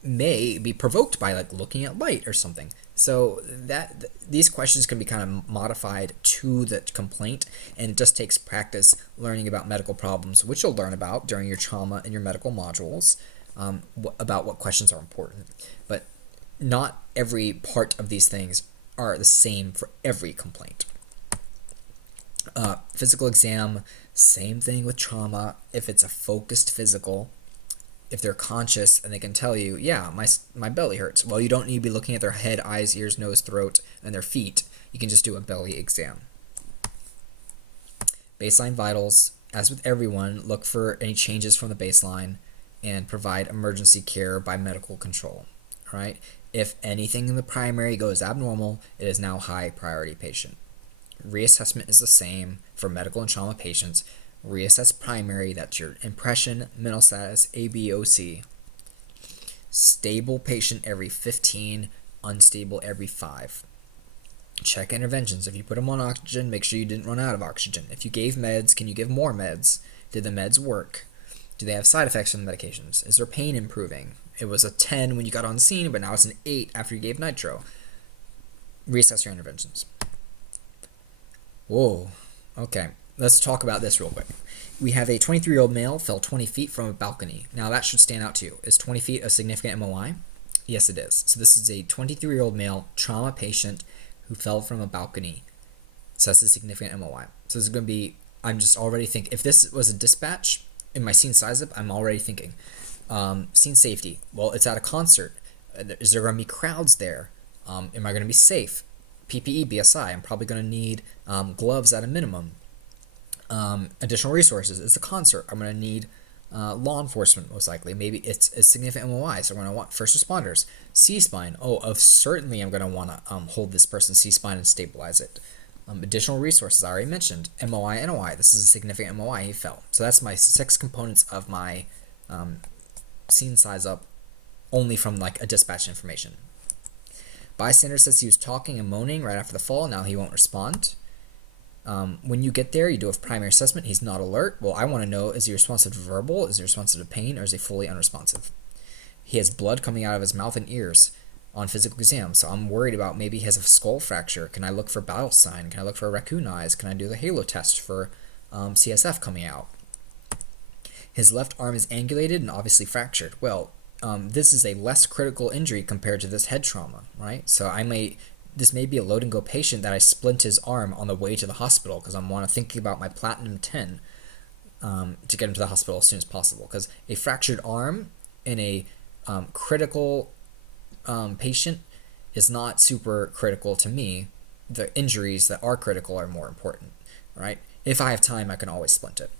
may be provoked by like looking at light or something. So that these questions can be kind of modified to the complaint, and it just takes practice learning about medical problems, which you'll learn about during your trauma and your medical modules, about what questions are important. But not every part of these things are the same for every complaint. Physical exam, same thing with trauma. If it's a focused physical, if they're conscious and they can tell you, yeah, my belly hurts. Well, you don't need to be looking at their head, eyes, ears, nose, throat, and their feet. You can just do a belly exam. Baseline vitals, as with everyone, look for any changes from the baseline and provide emergency care by medical control. Right? If anything in the primary goes abnormal, it is now high priority patient. Reassessment is the same for medical and trauma patients. Reassess primary, that's your impression, mental status, ABOC. Stable patient every 15, unstable every 5. Check interventions. If you put them on oxygen, make sure you didn't run out of oxygen. If you gave meds, can you give more meds? Did the meds work? Do they have side effects from the medications? Is their pain improving? It was a 10 when you got on scene, but now it's an 8 after you gave nitro. Reassess your interventions. Whoa. Okay. Let's talk about this real quick. We have a 23-year-old male fell 20 feet from a balcony. Now that should stand out to you. Is 20 feet a significant MOI? Yes, it is. So this is a 23-year-old male trauma patient who fell from a balcony. So that's a significant MOI. So this is going to be, I'm just already thinking, if this was a dispatch in my scene size up, I'm already thinking. Scene safety. Well, it's at a concert. Is there going to be crowds there? Am I going to be safe? PPE, BSI. I'm probably going to need gloves at a minimum. Additional resources. It's a concert. I'm going to need law enforcement, most likely. Maybe it's a significant MOI, so I'm going to want first responders. C-spine. Certainly I'm going to want to hold this person's C-spine and stabilize it. Additional resources, I already mentioned. MOI, NOI. This is a significant MOI. He fell. So that's my 6 components of my scene size up, only from like a dispatch information. Bystander says he was talking and moaning right after the fall. Now he won't respond. When you get there, you do a primary assessment. He's not alert. Well, I want to know, is he responsive to verbal? Is he responsive to pain? Or is he fully unresponsive? He has blood coming out of his mouth and ears on physical exam. So I'm worried about maybe he has a skull fracture. Can I look for bowel sign? Can I look for raccoon eyes? Can I do the halo test for CSF coming out? His left arm is angulated and obviously fractured. Well, this is a less critical injury compared to this head trauma, right? So this may be a load and go patient that I splint his arm on the way to the hospital because I'm thinking about my platinum 10 to get him to the hospital as soon as possible. Because a fractured arm in a critical patient is not super critical to me. The injuries that are critical are more important, right? If I have time, I can always splint it.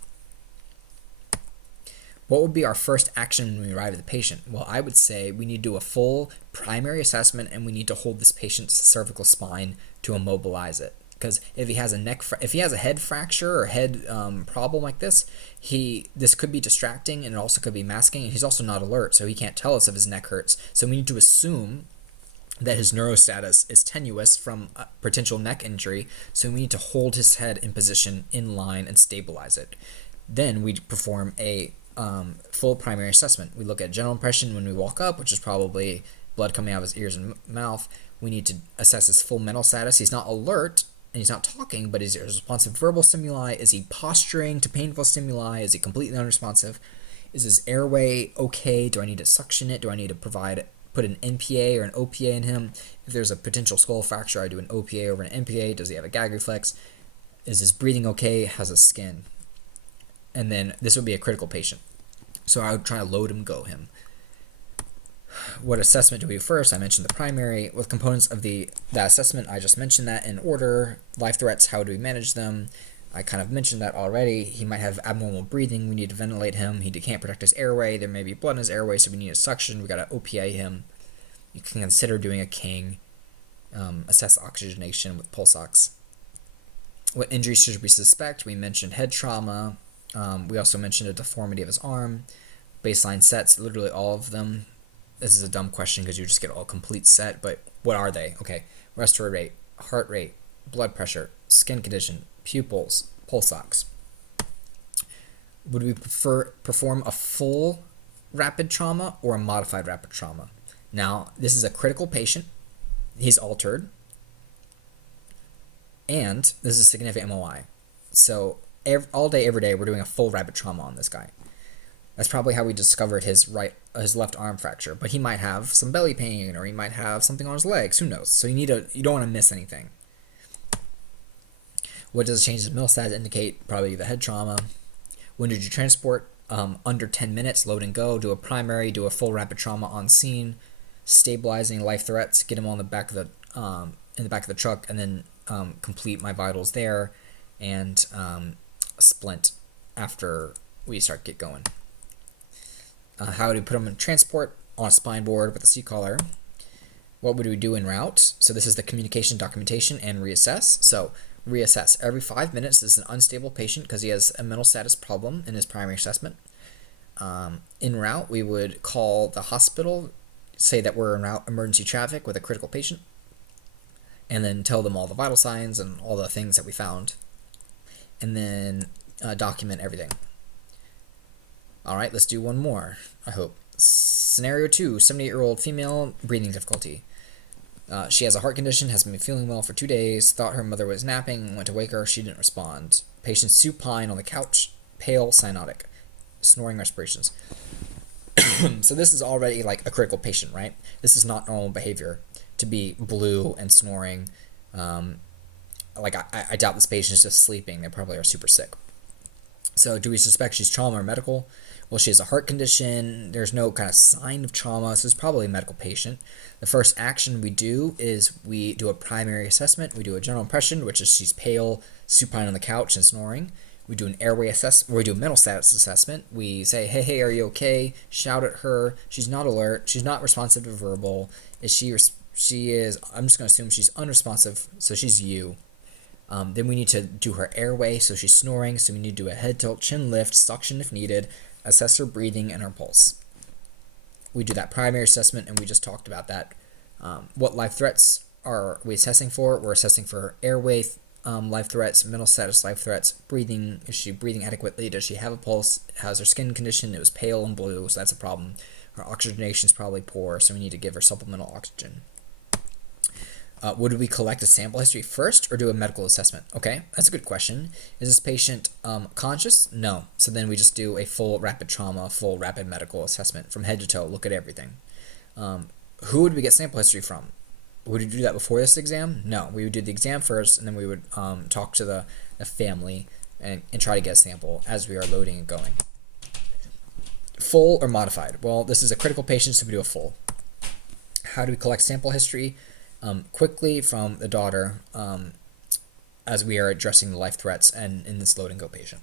What would be our first action when we arrive at the patient? Well, I would say we need to do a full primary assessment and we need to hold this patient's cervical spine to immobilize it. Because if he has a head fracture or head problem like this could be distracting and it also could be masking. And he's also not alert, so he can't tell us if his neck hurts. So we need to assume that his neurostatus is tenuous from a potential neck injury. So we need to hold his head in position in line and stabilize it. Then we perform a full primary assessment. We look at general impression when we walk up, which is probably blood coming out of his ears and mouth. We need to assess his full mental status. He's not alert and he's not talking, but is he responsive to verbal stimuli? Is he posturing to painful stimuli? Is he completely unresponsive? Is his airway okay? Do I need to suction it? Do I need to put an NPA or an OPA in him? If there's a potential skull fracture, I do an OPA over an NPA. Does he have a gag reflex? Is his breathing okay? How's his skin? And then this would be a critical patient. So I would try to load him, go him. What assessment do we do first? I mentioned the primary. With components of that assessment, I just mentioned that in order. Life threats, how do we manage them? I kind of mentioned that already. He might have abnormal breathing. We need to ventilate him. He can't protect his airway. There may be blood in his airway, so we need a suction. We got to OPA him. You can consider doing a King. Assess oxygenation with pulse ox. What injuries should we suspect? We mentioned head trauma. We also mentioned a deformity of his arm, baseline sets, literally all of them. This is a dumb question because you just get all complete set, but what are they? Okay, respiratory rate, heart rate, blood pressure, skin condition, pupils, pulse ox. Would we prefer perform a full rapid trauma or a modified rapid trauma? Now, this is a critical patient. He's altered. And this is a significant MOI. So all day, every day, we're doing a full rapid trauma on this guy. That's probably how we discovered his left arm fracture. But he might have some belly pain, or he might have something on his legs. Who knows? So you don't want to miss anything. What does a change in middle stats indicate? Probably the head trauma. When did you transport? Under 10 minutes, load and go. Do a primary. Do a full rapid trauma on scene. Stabilizing life threats. Get him on the back of the truck, and then complete my vitals there, and splint after we get going. How do we put them in transport? On a spine board with a C-collar. What would we do en route? So this is the communication, documentation, and reassess. So reassess every 5 minutes. This is an unstable patient because he has a mental status problem in his primary assessment. En route, we would call the hospital, say that we're en route emergency traffic with a critical patient, and then tell them all the vital signs and all the things that we found, and then document everything. All right, let's do one more, I hope. Scenario 2, 78-year-old female, breathing difficulty. She has a heart condition, hasn't been feeling well for 2 days, thought her mother was napping, went to wake her, she didn't respond. Patient supine on the couch, pale, cyanotic, snoring respirations. So this is already like a critical patient, right? This is not normal behavior to be blue and snoring. I doubt this patient is just sleeping. They probably are super sick. So do we suspect she's trauma or medical? Well, she has a heart condition. There's no kind of sign of trauma, so it's probably a medical patient. The first action we do is we do a primary assessment. We do a general impression, which is she's pale, supine on the couch, and snoring. We do an airway assessment, or we do a mental status assessment. We say, hey, are you okay? Shout at her. She's not alert. She's not responsive to verbal. She is, I'm just going to assume she's unresponsive, so she's you. Then we need to do her airway, so she's snoring, so we need to do a head tilt, chin lift, suction if needed, assess her breathing and her pulse. We do that primary assessment, and we just talked about that. What life threats are we assessing for? We're assessing for airway life threats, mental status life threats, breathing. Is she breathing adequately? Does she have a pulse? How's her skin condition? It was pale and blue, so that's a problem. Her oxygenation is probably poor, so we need to give her supplemental oxygen. Would we collect a sample history first or do a medical assessment? Okay, that's a good question. Is this patient conscious? No. So then we just do a full rapid trauma, full rapid medical assessment from head to toe, look at everything. Who would we get sample history from? Would we do that before this exam? No. We would do the exam first, and then we would talk to the family and try to get a sample as we are loading and going. Full or modified? Well, this is a critical patient, so we do a full. How do we collect sample history? Quickly from the daughter as we are addressing the life threats and in this load and go patient.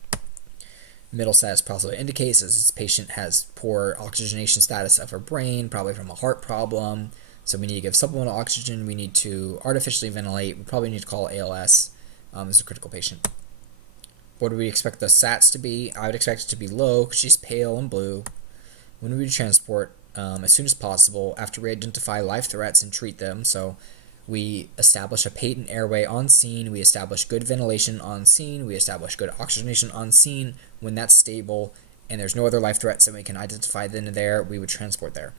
Middle status possibly indicates that this patient has poor oxygenation status of her brain, probably from a heart problem. So we need to give supplemental oxygen. We need to artificially ventilate. We probably need to call ALS. This is a critical patient. What do we expect the SATs to be? I would expect it to be low because she's pale and blue. When do we transport? As soon as possible after we identify life threats and treat them. So we establish a patent airway on scene. We establish good ventilation on scene. We establish good oxygenation on scene. When that's stable and there's no other life threats that we can identify then and there, we would transport there.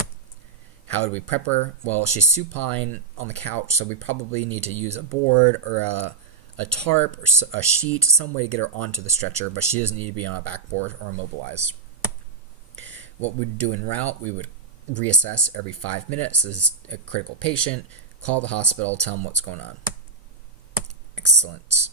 How do we prep her? Well, she's supine on the couch, so we probably need to use a board or a tarp or a sheet, some way to get her onto the stretcher, but she doesn't need to be on a backboard or immobilized. What we'd do en route, we would reassess every 5 minutes. This is a critical patient. Call the hospital, tell them what's going on. Excellent.